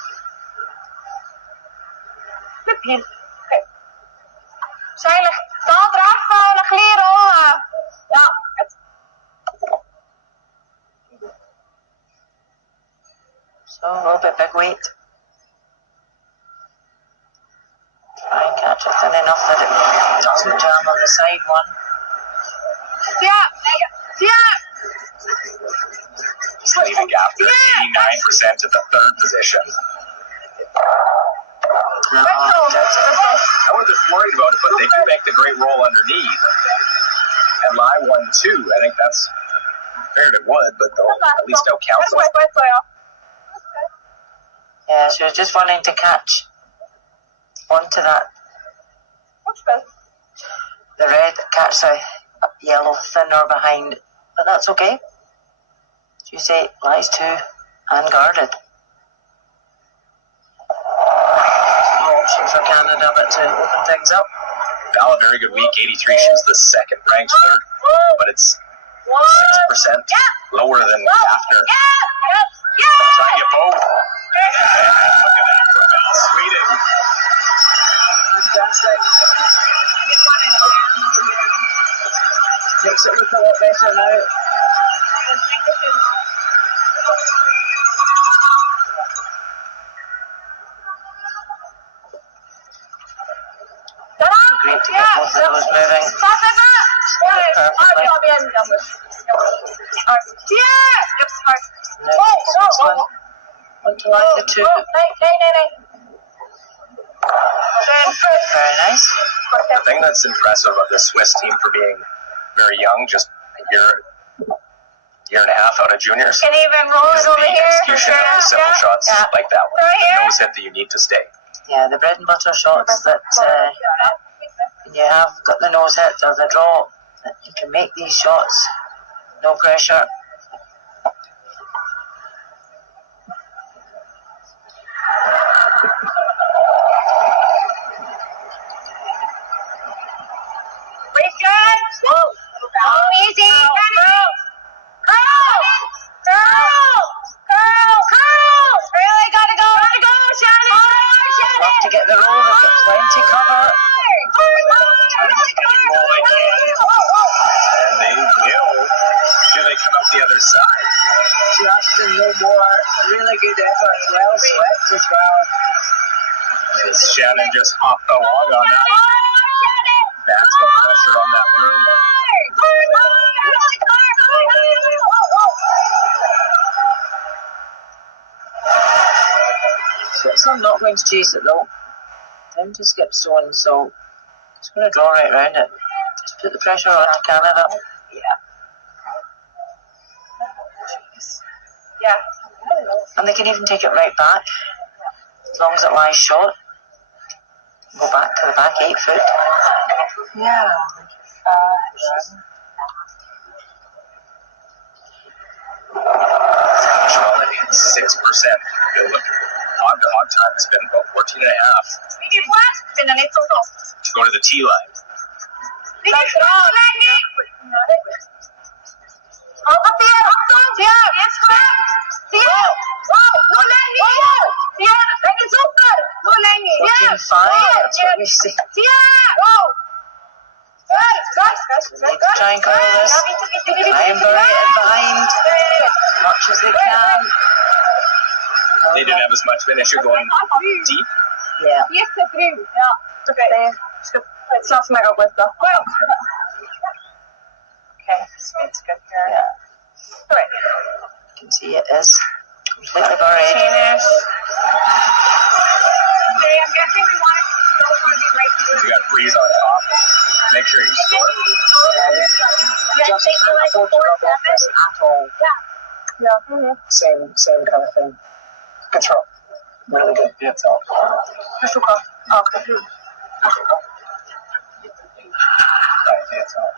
Mit Pier. Okay. Wahrscheinlich da treffen und ein bisschen rollen. Ja, jetzt. So a little bit big weight. Try and catch it thin enough that it doesn't foot jam on the side one. Just leaving after 89% at the third position. I was just worried about it, but they do make the great roll underneath. And lie 1-2. I think that's fair it would, but they'll at least out counsel. Yeah, she was just wanting to catch onto that. The red catch the yellow thinner behind, but that's okay. As you say, lies 2 and guarded. No option for Canada but to open things up. Val, a very good week, 83. She was the second ranked third, but it's 6% lower than after. I'm trying you both. And look at that for Val Sweeting. Fantastic. Makes it look a lot better now. Great to get both of those moving. Want to line the 2. Very nice. The thing that's impressive about the Swiss team for being very young, just a year and a half out of juniors, Can you even roll is it over the here? execution of the simple shots like that one. Right here? The nose hit that you need to stay. Yeah, the bread and butter shots that when you have got the nose hit or the draw, that you can make these shots, no pressure. Easy, really gotta go, Shannon. Love to get the roll, they've got plenty cover. And they will. Here they come up the other side. Justin, no more. Really good effort. Well swept as well. As Shannon just hopped along on that. That's the pressure on that room. Switzerland not going to chase it though. Time to skip zone, so it's going to draw right round it. Just put the pressure on to Canada. Yeah. And they can even take it right back, as long as it lies short. Go back to the back 8 foot. Well, I think it's 6%. Good look. On time has been about 14 and a half to go to the T line. Looking fine, that's what we see. They need to try and call this. Try and bury it in behind as much as they can. They didn't have as much finish going deep. Yeah. Okay, speed's good here. Yeah. Alright. You can see it is completely buried. Finish. Okay, I'm guessing we want it to go for the right here. You got Breeze on top. Make sure you score. Just can't afford to rub off this at all. Same kind of thing. Control. Really good. Yeah, it's all. Okay. It's all.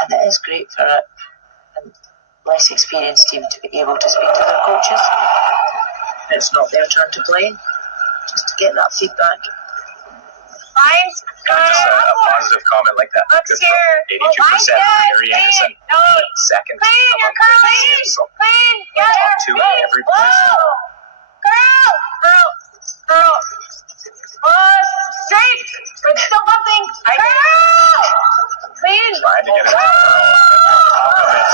And it is great for a less experienced team to be able to speak to their coaches. It's not their turn to play, just to get that feedback. Mine's Just a positive comment like that. Looks Good here. throw. 82%. Harry Anderson. No. Second. Clean, you're curling. So Clean. Yeah. top 2 in every place. Girl. Straight. It's still bumping. Girl. Clean. Trying to get it to the girl. Get on top of it.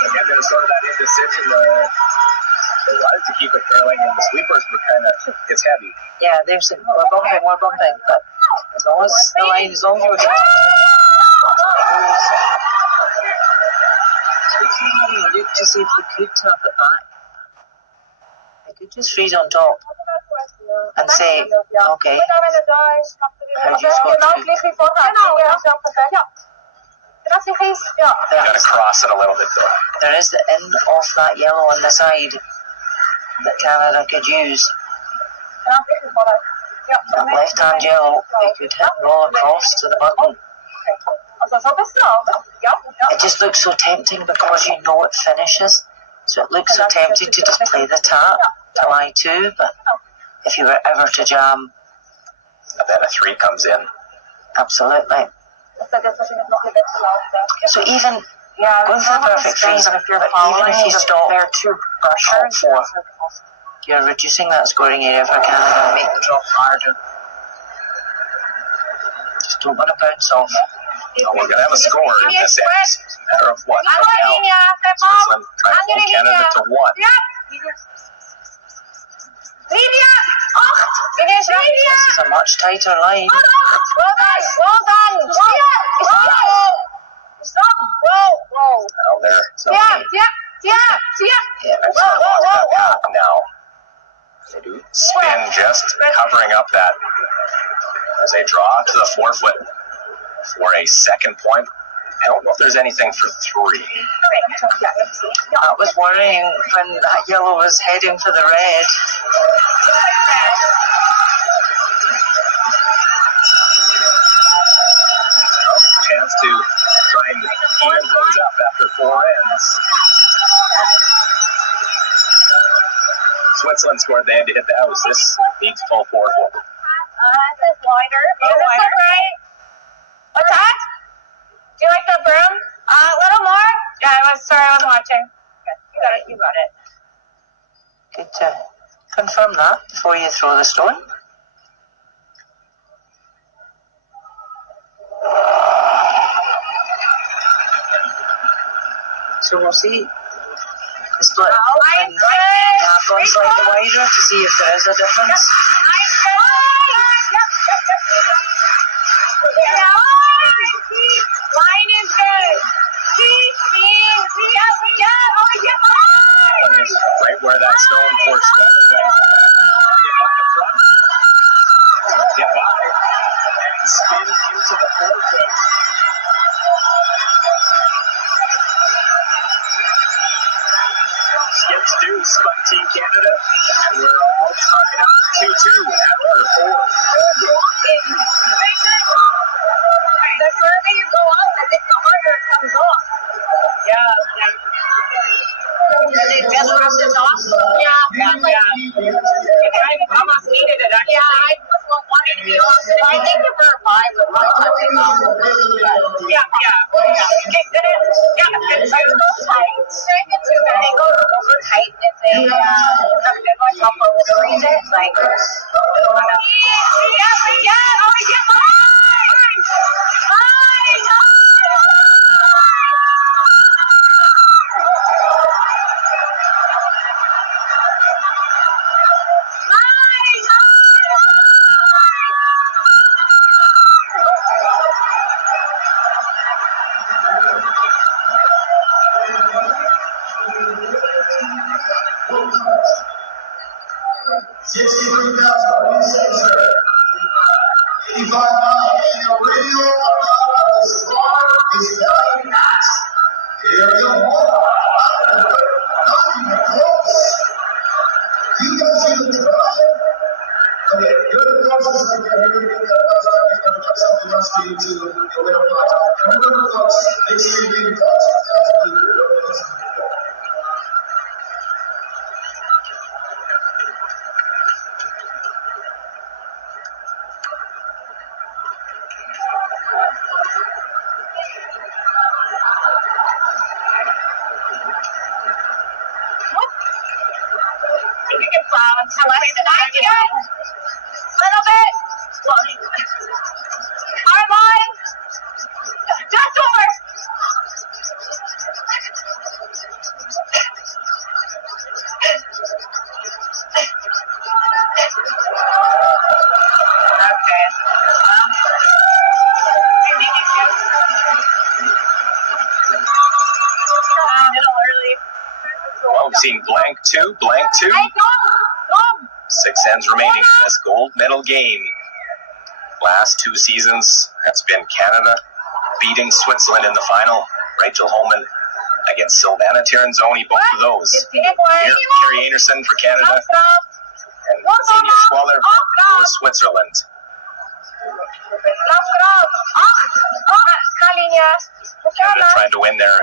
Again, Minnesota, that indecision. They wanted to keep it curling in the sweepers were kind of, it's heavy. Yeah, they've said, we're bumping, but as long as the line, as long as you were trying to look to see if they could tap it back. They could just freeze on top and say, okay, how do you score two? You got to cross it a little bit though. There is the end of that yellow on the side that Canada could use. That left-hand yellow, they could hit and roll across to the button. It just looks so tempting because you know it finishes. So it looks so tempting to just play the tap to lie 2, but if you were ever to jam, And then a 3 comes in. absolutely. So even going for the perfect freeze, but even if you stop top 4, you're reducing that scoring area for Canada and make the drop harder. Just don't want to bounce off. Well, we're going to have a score in this end. It's a matter of what right now. Switzerland trying to hold Canada to 1. This is a much tighter line. Well, there. So yeah, I've sort of lost that path now. They do spin just covering up that as they draw to the forefoot for a second point. I don't know if there's anything for 3. That was worrying when that yellow was heading for the red. Chance to try and even things up after 4 ends. Switzerland scored, they had to hit the house. This needs full forward. This is wider. Is this look right? What's that? Do you like the broom? A little more? Yeah, I wasn't watching. Good. You got it. Good to confirm that before you throw the stone. So we'll see the split and have gone slightly wider to see if there is a difference. Line is good. Right where that stone forced away. Get by and spin into the forefoot. Skips deuce by Team Canada, and we're all tied up 2-2 after 4. The further you go up, I think the harder it comes off. Yeah. Does it just rust it off? Yeah. I almost needed it. Yeah, I was wanting to be off. I think the burr 5 would probably touch it off. Yeah. It's a little tight. They go over tight if they have a big one, top over to freeze it. Like, Well, we've seen blank two. 6 ends remaining in this gold medal game. Last 2 seasons, that's been Canada beating Switzerland in the final. Rachel Holman against Silvana Tiranzoni, both of those. Here, Carrie Anderson for Canada and Xenia Schwaller for Switzerland. Canada trying to win their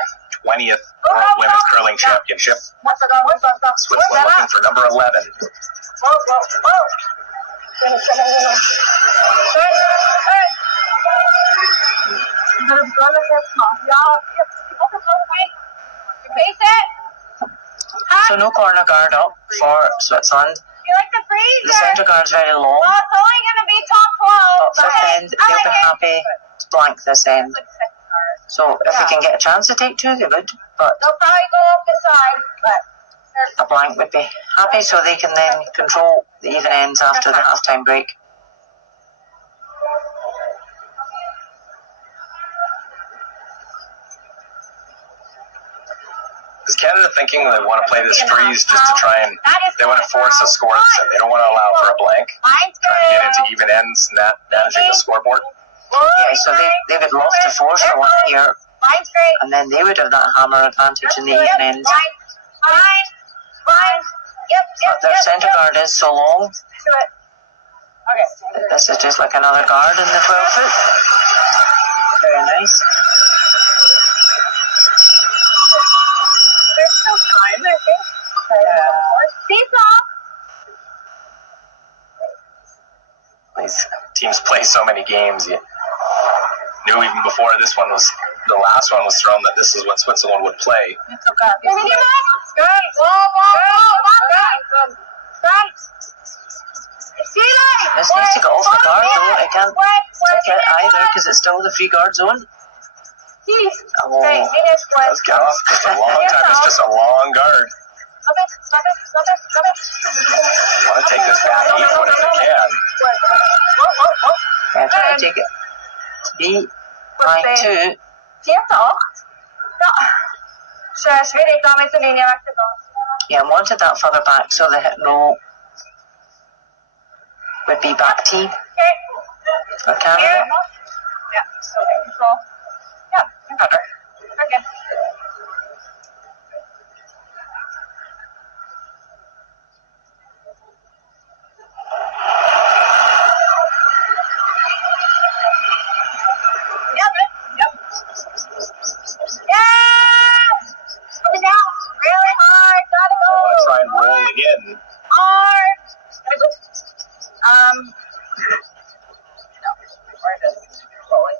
20th World Women's Curling Championship. Switzerland looking for number 11. So no corner guard up for Switzerland. You like the freezer? The centre guard's very long, Well, it's only going to be top 12. but for end, they'll be happy to blank this end. So if we can get a chance to take 2, they would, but They'll probably go up inside, but a blank would be happy so they can then control the even ends after the halftime break. Is Canada thinking they want to play this freeze just to try and they want to force a score and they don't want to allow for a blank? mine's Trying to get into good. even ends and that managing the scoreboard. Yeah, so they would love to force the one here, Mine's great. and then they would have that hammer advantage in the even ends. Mine. Yep. But their centre guard is so long, Do it. Okay. that this is just like another guard in the 12 foot. Very nice. There's still time, I think. Seesaw. These teams play so many games. You knew even before this one was, the last one was thrown, that this is what Switzerland would play. It's okay. Good. Whoa. This needs to go off the guard though. It can't take it either because it's still the free guard zone. Oh, Let's get off just a long time. It's just a long guard. Stop it. You want to take this back 8 foot if you can. yeah, try to take it. B, line 2. Yeah, I wanted that further back so the hit roll would be back T for Canada. Okay. Yep. Yes! Coming down really hard. Gotta go. Want to try and roll again. Hard. Gotta go. No. Where is it? Rolling.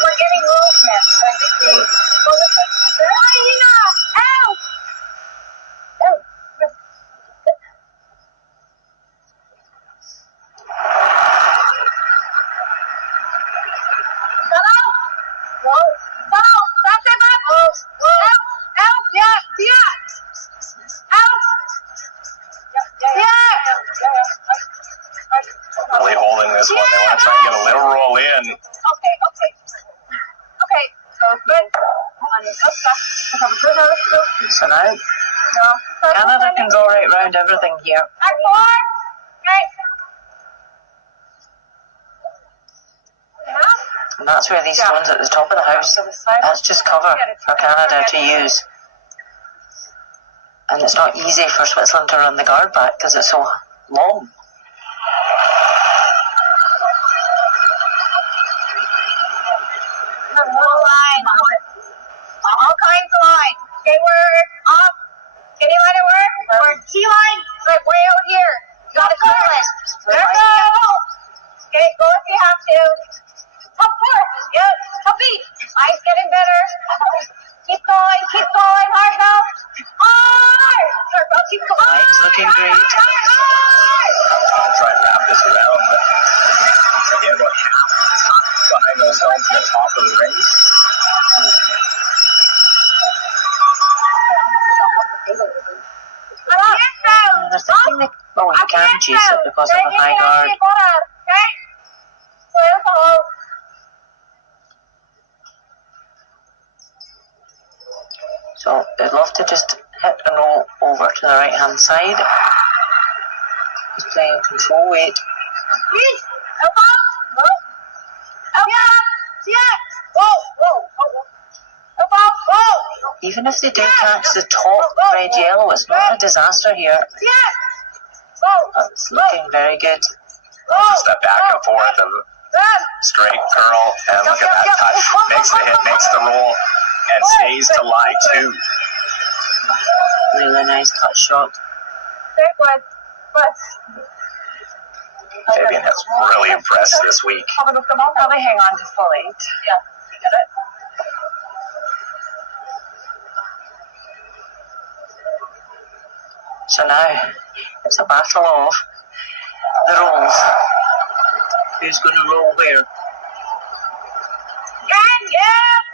We're getting movement. So I think we go this way. Ow! Really holding this one. They want to try and get a little roll in. Okay. So good. So now Canada can go right round everything here. Back four. Okay. And that's where these stones at the top of the house, that's just cover for Canada to use. And it's not easy for Switzerland to run the guard back because it's so long. All kinds of lines. Okay, we're up. Can you let it work? We're T-line. It's like way out here. You gotta call it. There we go. Okay, go if you have to. Top 4. Yep. Top 8. Ice getting better. Keep going. Hard now. Hard. Circle. Keep going. Line's looking great. I'll try and wrap this around, but again, about half tuck behind those stones in the top of the rings. Oh, he can chase it because of the high guard. So they'd love to just hit and roll over to the right hand side. He's playing control weight. Even if they do catch the top red yellow, it's not a disaster here. It's looking very good. Just that back and forth of straight curl, and look at that touch. Makes the hit, makes the roll, and stays to lie 2. Really nice touch shot. Fabian has really impressed this week. Probably hang on to full 8. Yeah, you get it. So now it's a battle of the rolls. Who's going to roll where?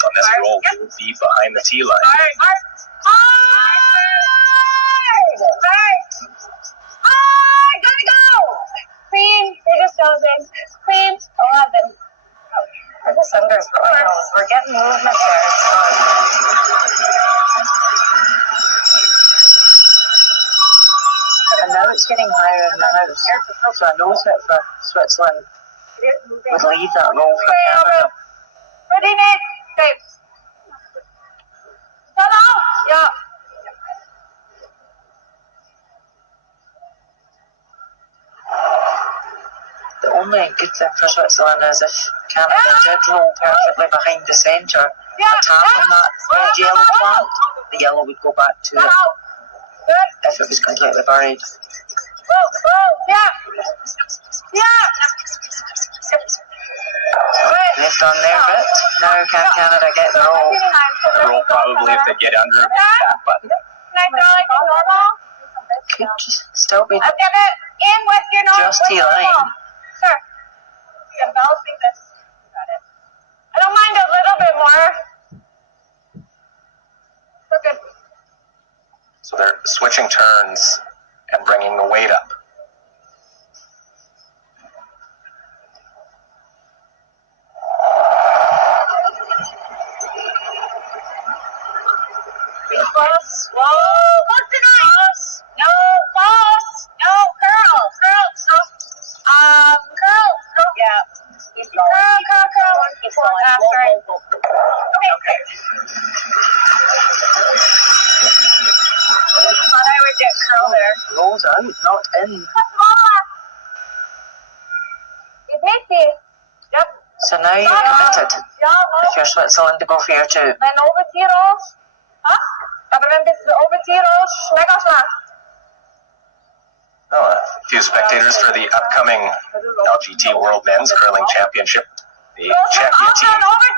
On this roll, he will be behind the tee line. Gotta go! Queen, you're just dozing. Queen, 11. We're just under We're getting movement there. And now it's getting higher in the house. So I know that for Switzerland would leave that roll for Canada. Ready, Nick? Okay. Turn off! Yeah. The only good thing for Switzerland is if Canada did roll perfectly behind the centre, a tap on that red yellow plant, the yellow would go back to it if it was completely buried. Yeah. They've done their bit. Now can Canada get the roll? The roll probably, if they get under that button. Could still be I'll get it in with your normal. just tee line. Sure. I'm balancing this. Got it. I don't mind a little bit more. We're good. So they're switching turns and bringing the weight up. Cross. Whoa. What's the noise? No. Cross. No. Curl. Curl. Yeah. Curl. Keep going. Right. Okay. Thought I would get curl there. Rolls out, not in. You take it. Yep. So now you're committed. If you're Switzerland to go for your 2. Men over 10 år. Ja? Aber wenn bis over 10 år, schmeckt mal. Oh, a few spectators for the upcoming LGT World Men's Curling Championship. The champion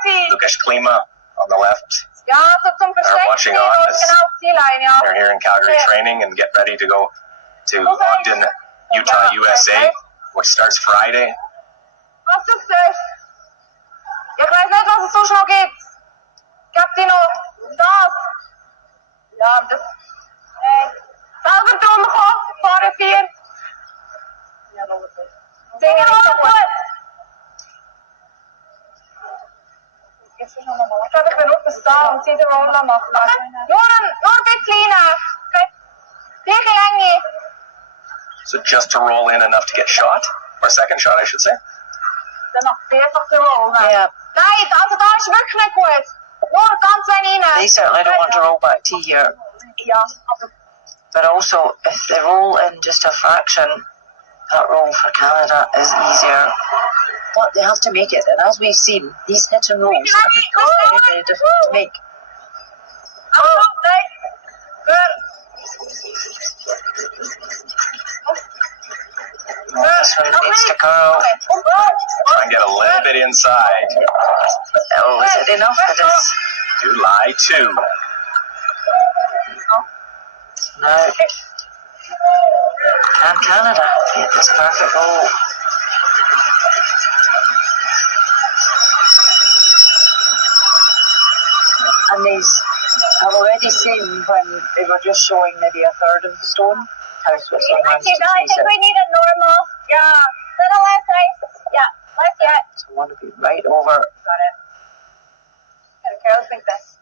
team, Lukas Klima on the left. Ja, so zum They're watching Verstecken on und as genau Zielline, ja. they're here in Calgary training and get ready to go to Ogden, Utah, USA, which starts Friday. Was ist das? Ich weiß nicht, was es so schnell geht. Gab die noch das? Ja, das. Selber tun wir Kopf, vorne 4. Ja, das ist es. Singen wir gut. Ich glaube, ich bin unten da und sie den Roller machen. Nur ein bisschen rein. Okay. Gleiche Länge. So just to roll in enough to get shot, or second shot, I should say. Dann macht sie einfach den Roller. Yeah. Nein, also da ist wirklich nicht gut. Nur ganz wenig rein. They certainly don't want to roll back to here. Ja, aber But also, if they roll in just a fraction, that roll for Canada is easier. But they have to make it. And as we've seen, these hit and rolls are very, very difficult to make. oh, right. Good. This one needs to curl. Try and get a little bit inside. Oh, is it enough? It is. July 2. Now, can Canada get this perfect roll? And these, I've already seen when they were just showing maybe a third of the stone, how Switzerland runs Actually, to no, I chase think it. we need a normal. Yeah. Little less ice. Yeah. Less yet. So I want to be right over. Got it. Okay, let's make this.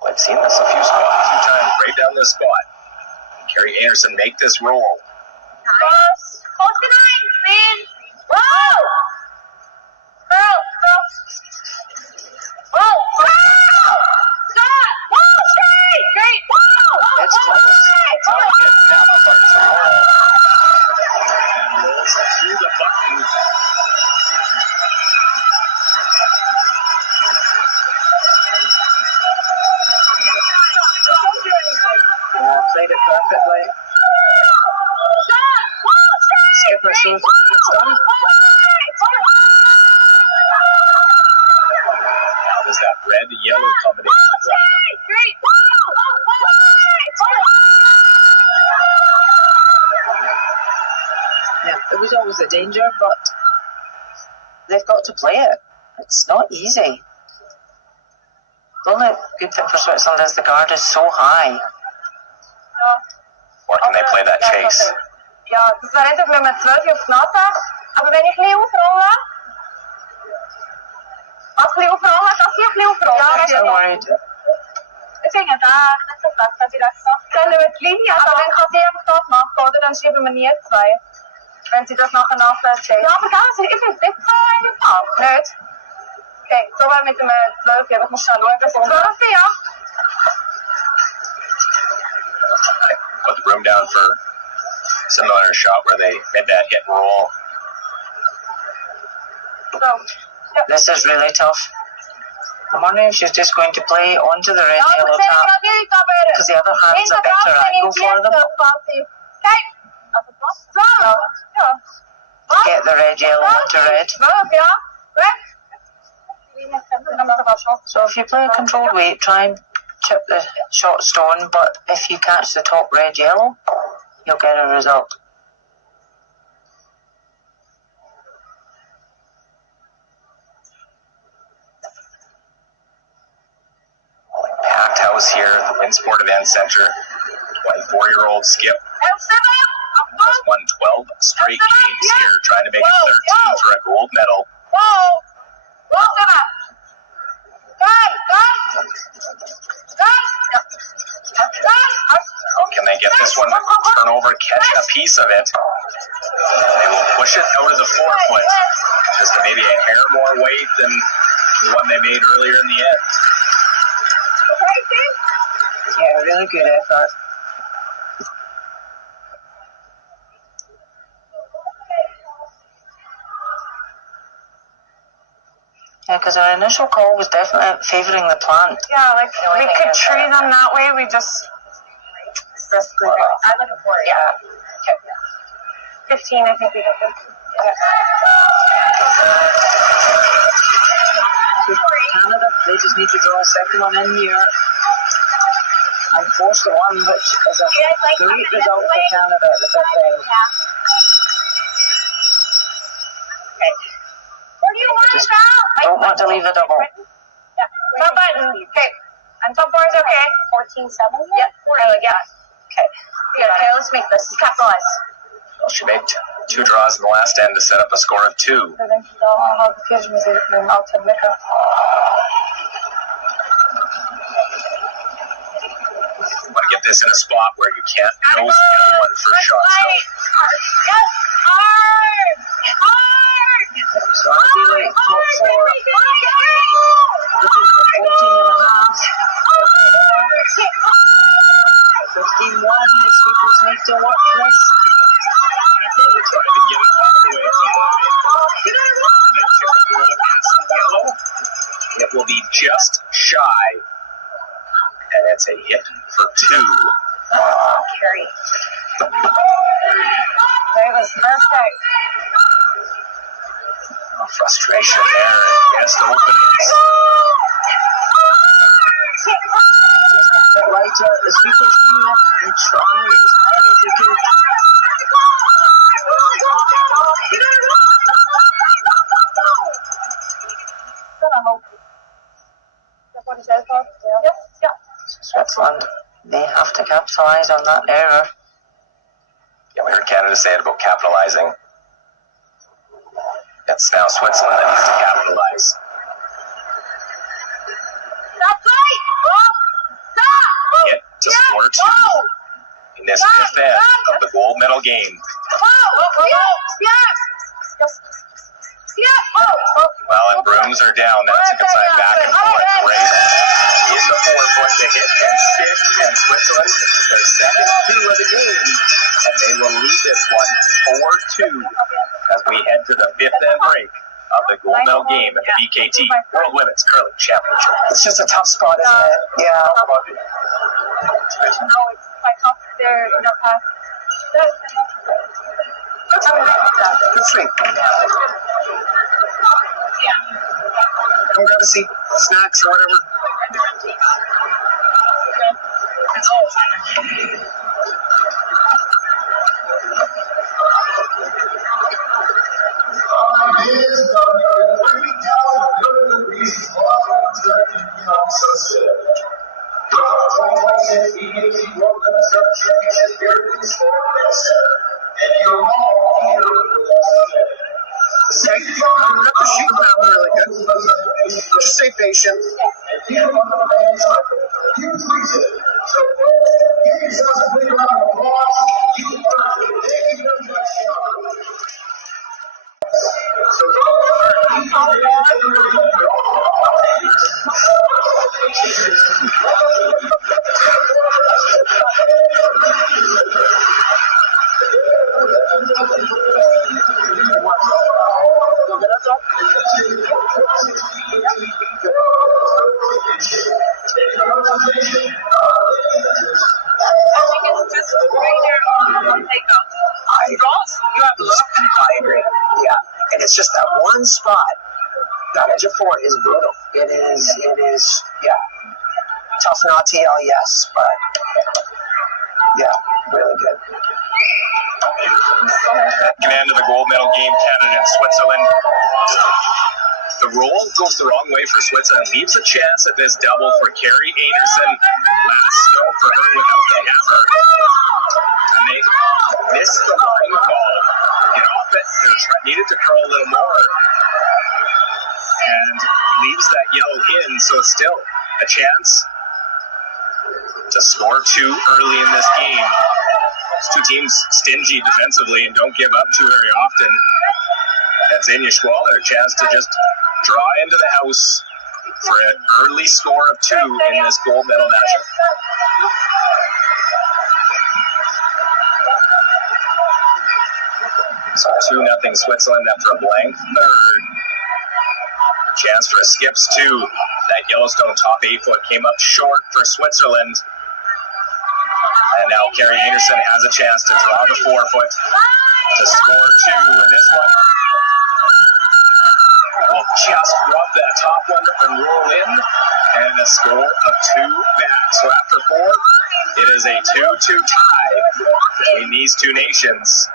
Well, I've seen this a few times, right down this spot. Carrie Anderson make this roll. Close. Close to 9. Spin. Whoa! Girl, girl. Whoa! Whoa! Stop! Whoa! Straight! Straight! Whoa! It's close. Now up on this roll. And rolls to the button. Played it perfectly. Stop! Whoa! Straight! Skipper shows it's done. How does that red-yellow combination line up? Great! Yeah, it was always a danger, but they've got to play it. It's not easy. The only good thing for Switzerland is the guard is so high. Or can they play that chase? Ja, das wäre einfach, wenn man 12 aufs Nase, aber wenn ich ein bisschen aufrolle, was ein bisschen aufrolle, dass ich ein bisschen aufrolle. Ja, das ist Don't worry. Deswegen, da nicht so fest, dass ich das so. Dann über die Linie, aber dann kann sie einfach das machen, oder? Dann schieben wir nie 2. Wenn sie das nachher nachfällt. Ja, aber das ist nicht so einfach. Nicht? Okay, so war mit dem 12, aber ich muss schnell schauen. 12, ja. Put the room down for similar shot where they made that hit and roll. So, This is really tough. I'm wondering if she's just going to play onto the red yellow tap because the other hand's a better angle for them. Okay. Ja. Get the red yellow onto red. 12, ja. Correct. So if you play a controlled weight, try and chip the short stone, but if you catch the top red yellow, you'll get a result. Packed house here at the Winsport Event Center. 24-year-old Skip has won 12 straight games here, trying to make it 13 for a gold medal. Can they get this one to turn over, catch a piece of it? They will push it out of the forefoot. Just maybe a hair more weight than the one they made earlier in the end. Yeah, really good effort. Yeah, because our initial call was definitely favouring the plant. Yeah, like The only we thing could is tree them that way. We just risked it. I'd like a 4. Yeah. 15, I think we got them. Canada, they just need to draw a second one in here and force the one, which is a great result for Canada at the fifth end. Where do you want to Just go? don't want to leave a double. Yeah. Top button. Okay. And top bar is okay. 14-7? Yep. Yeah. Okay. Yeah, okay, let's make this. Capitalize. Well, she made 2 draws in the last end to set up a score of 2. Want to get this in a spot where you can't nose the other one for shots. Yep. Hard. So ideally, top 4, looking for 14.5. 15-1, the sweepers need to watch this. They're trying to get it all the way yellow. It will be just shy. And it's a hit for 2. Carry. That was perfect. Frustration there. Missed openings. But lighter, the sweepers knew it and tried as hard as they could. what it says for. Yeah. Yes, yeah. Switzerland, they have to capitalise on that error. Yeah, we heard Canada say it about capitalizing. It's now Switzerland that needs to capitalize. That's right! Stop! Get to score 2 in this fifth end of the gold medal game. Well, and brooms are down. That's a good sign. Back and forth. Right in the 4-foot to hit and stick. And Switzerland, their second 2 of the game. And they will lead this one 4-2 as we head to the fifth end break of the gold medal game at the BKT World Women's Curling Championship. It's just a tough spot, isn't it? Yeah. No, it's quite tough there in the past. Good stream. Come grab a seat, snacks or whatever. The sheet map really good. Just stay patient. I agree. Yeah, and it's just that one spot. That edge of 4 is brutal. It is. Yeah, tough not to yell yes, but yeah, really good. Second end of the gold medal game, Canada and Switzerland. The roll goes the wrong way for Switzerland. Leaves a chance at this double for Carrie Anderson. Last go for her without the hammer. And they missed the line call. Get off it. They needed to curl a little more. And leaves that yellow in, so still a chance to score 2 early in this game. These two teams stingy defensively and don't give up too very often. That's Xenia Schwaller, a chance to just draw into the house for an early score of 2 in this gold medal matchup. So 2-0 Switzerland after a blank third. Chance for a skips 2. That Yellowstone top 8-foot came up short for Switzerland. And now Carrie Anderson has a chance to draw the 4-foot to score 2. And this one will just rub that top one and roll in. And a score of 2 back. So after 4, it is a 2-2 tie between these two nations.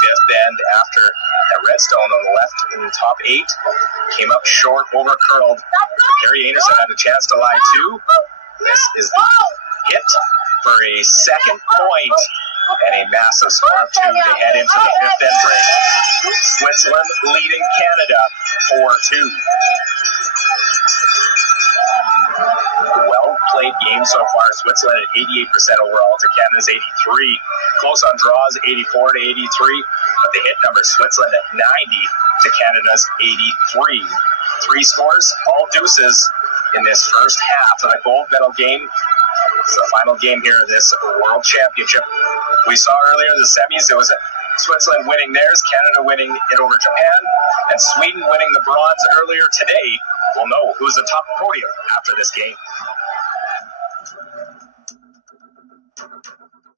Fifth end after that Redstone on the left in the top 8 came up short, over curled. Carrie Anderson had a chance to lie 2. This is the hit for a second point and a massive score of 2 to head into the fifth end break. Switzerland leading Canada 4-2. Well played game so far. Switzerland at 88% overall to Canada's 83. Close on draws, 84 to 83. But the hit number, Switzerland at 90 to Canada's 83. 3 scores, all deuces in this first half of the gold medal game. It's the final game here of this World Championship. We saw earlier the semis, it was Switzerland winning theirs, Canada winning it over Japan, and Sweden winning the bronze earlier today. We'll know who's atop the podium after this game.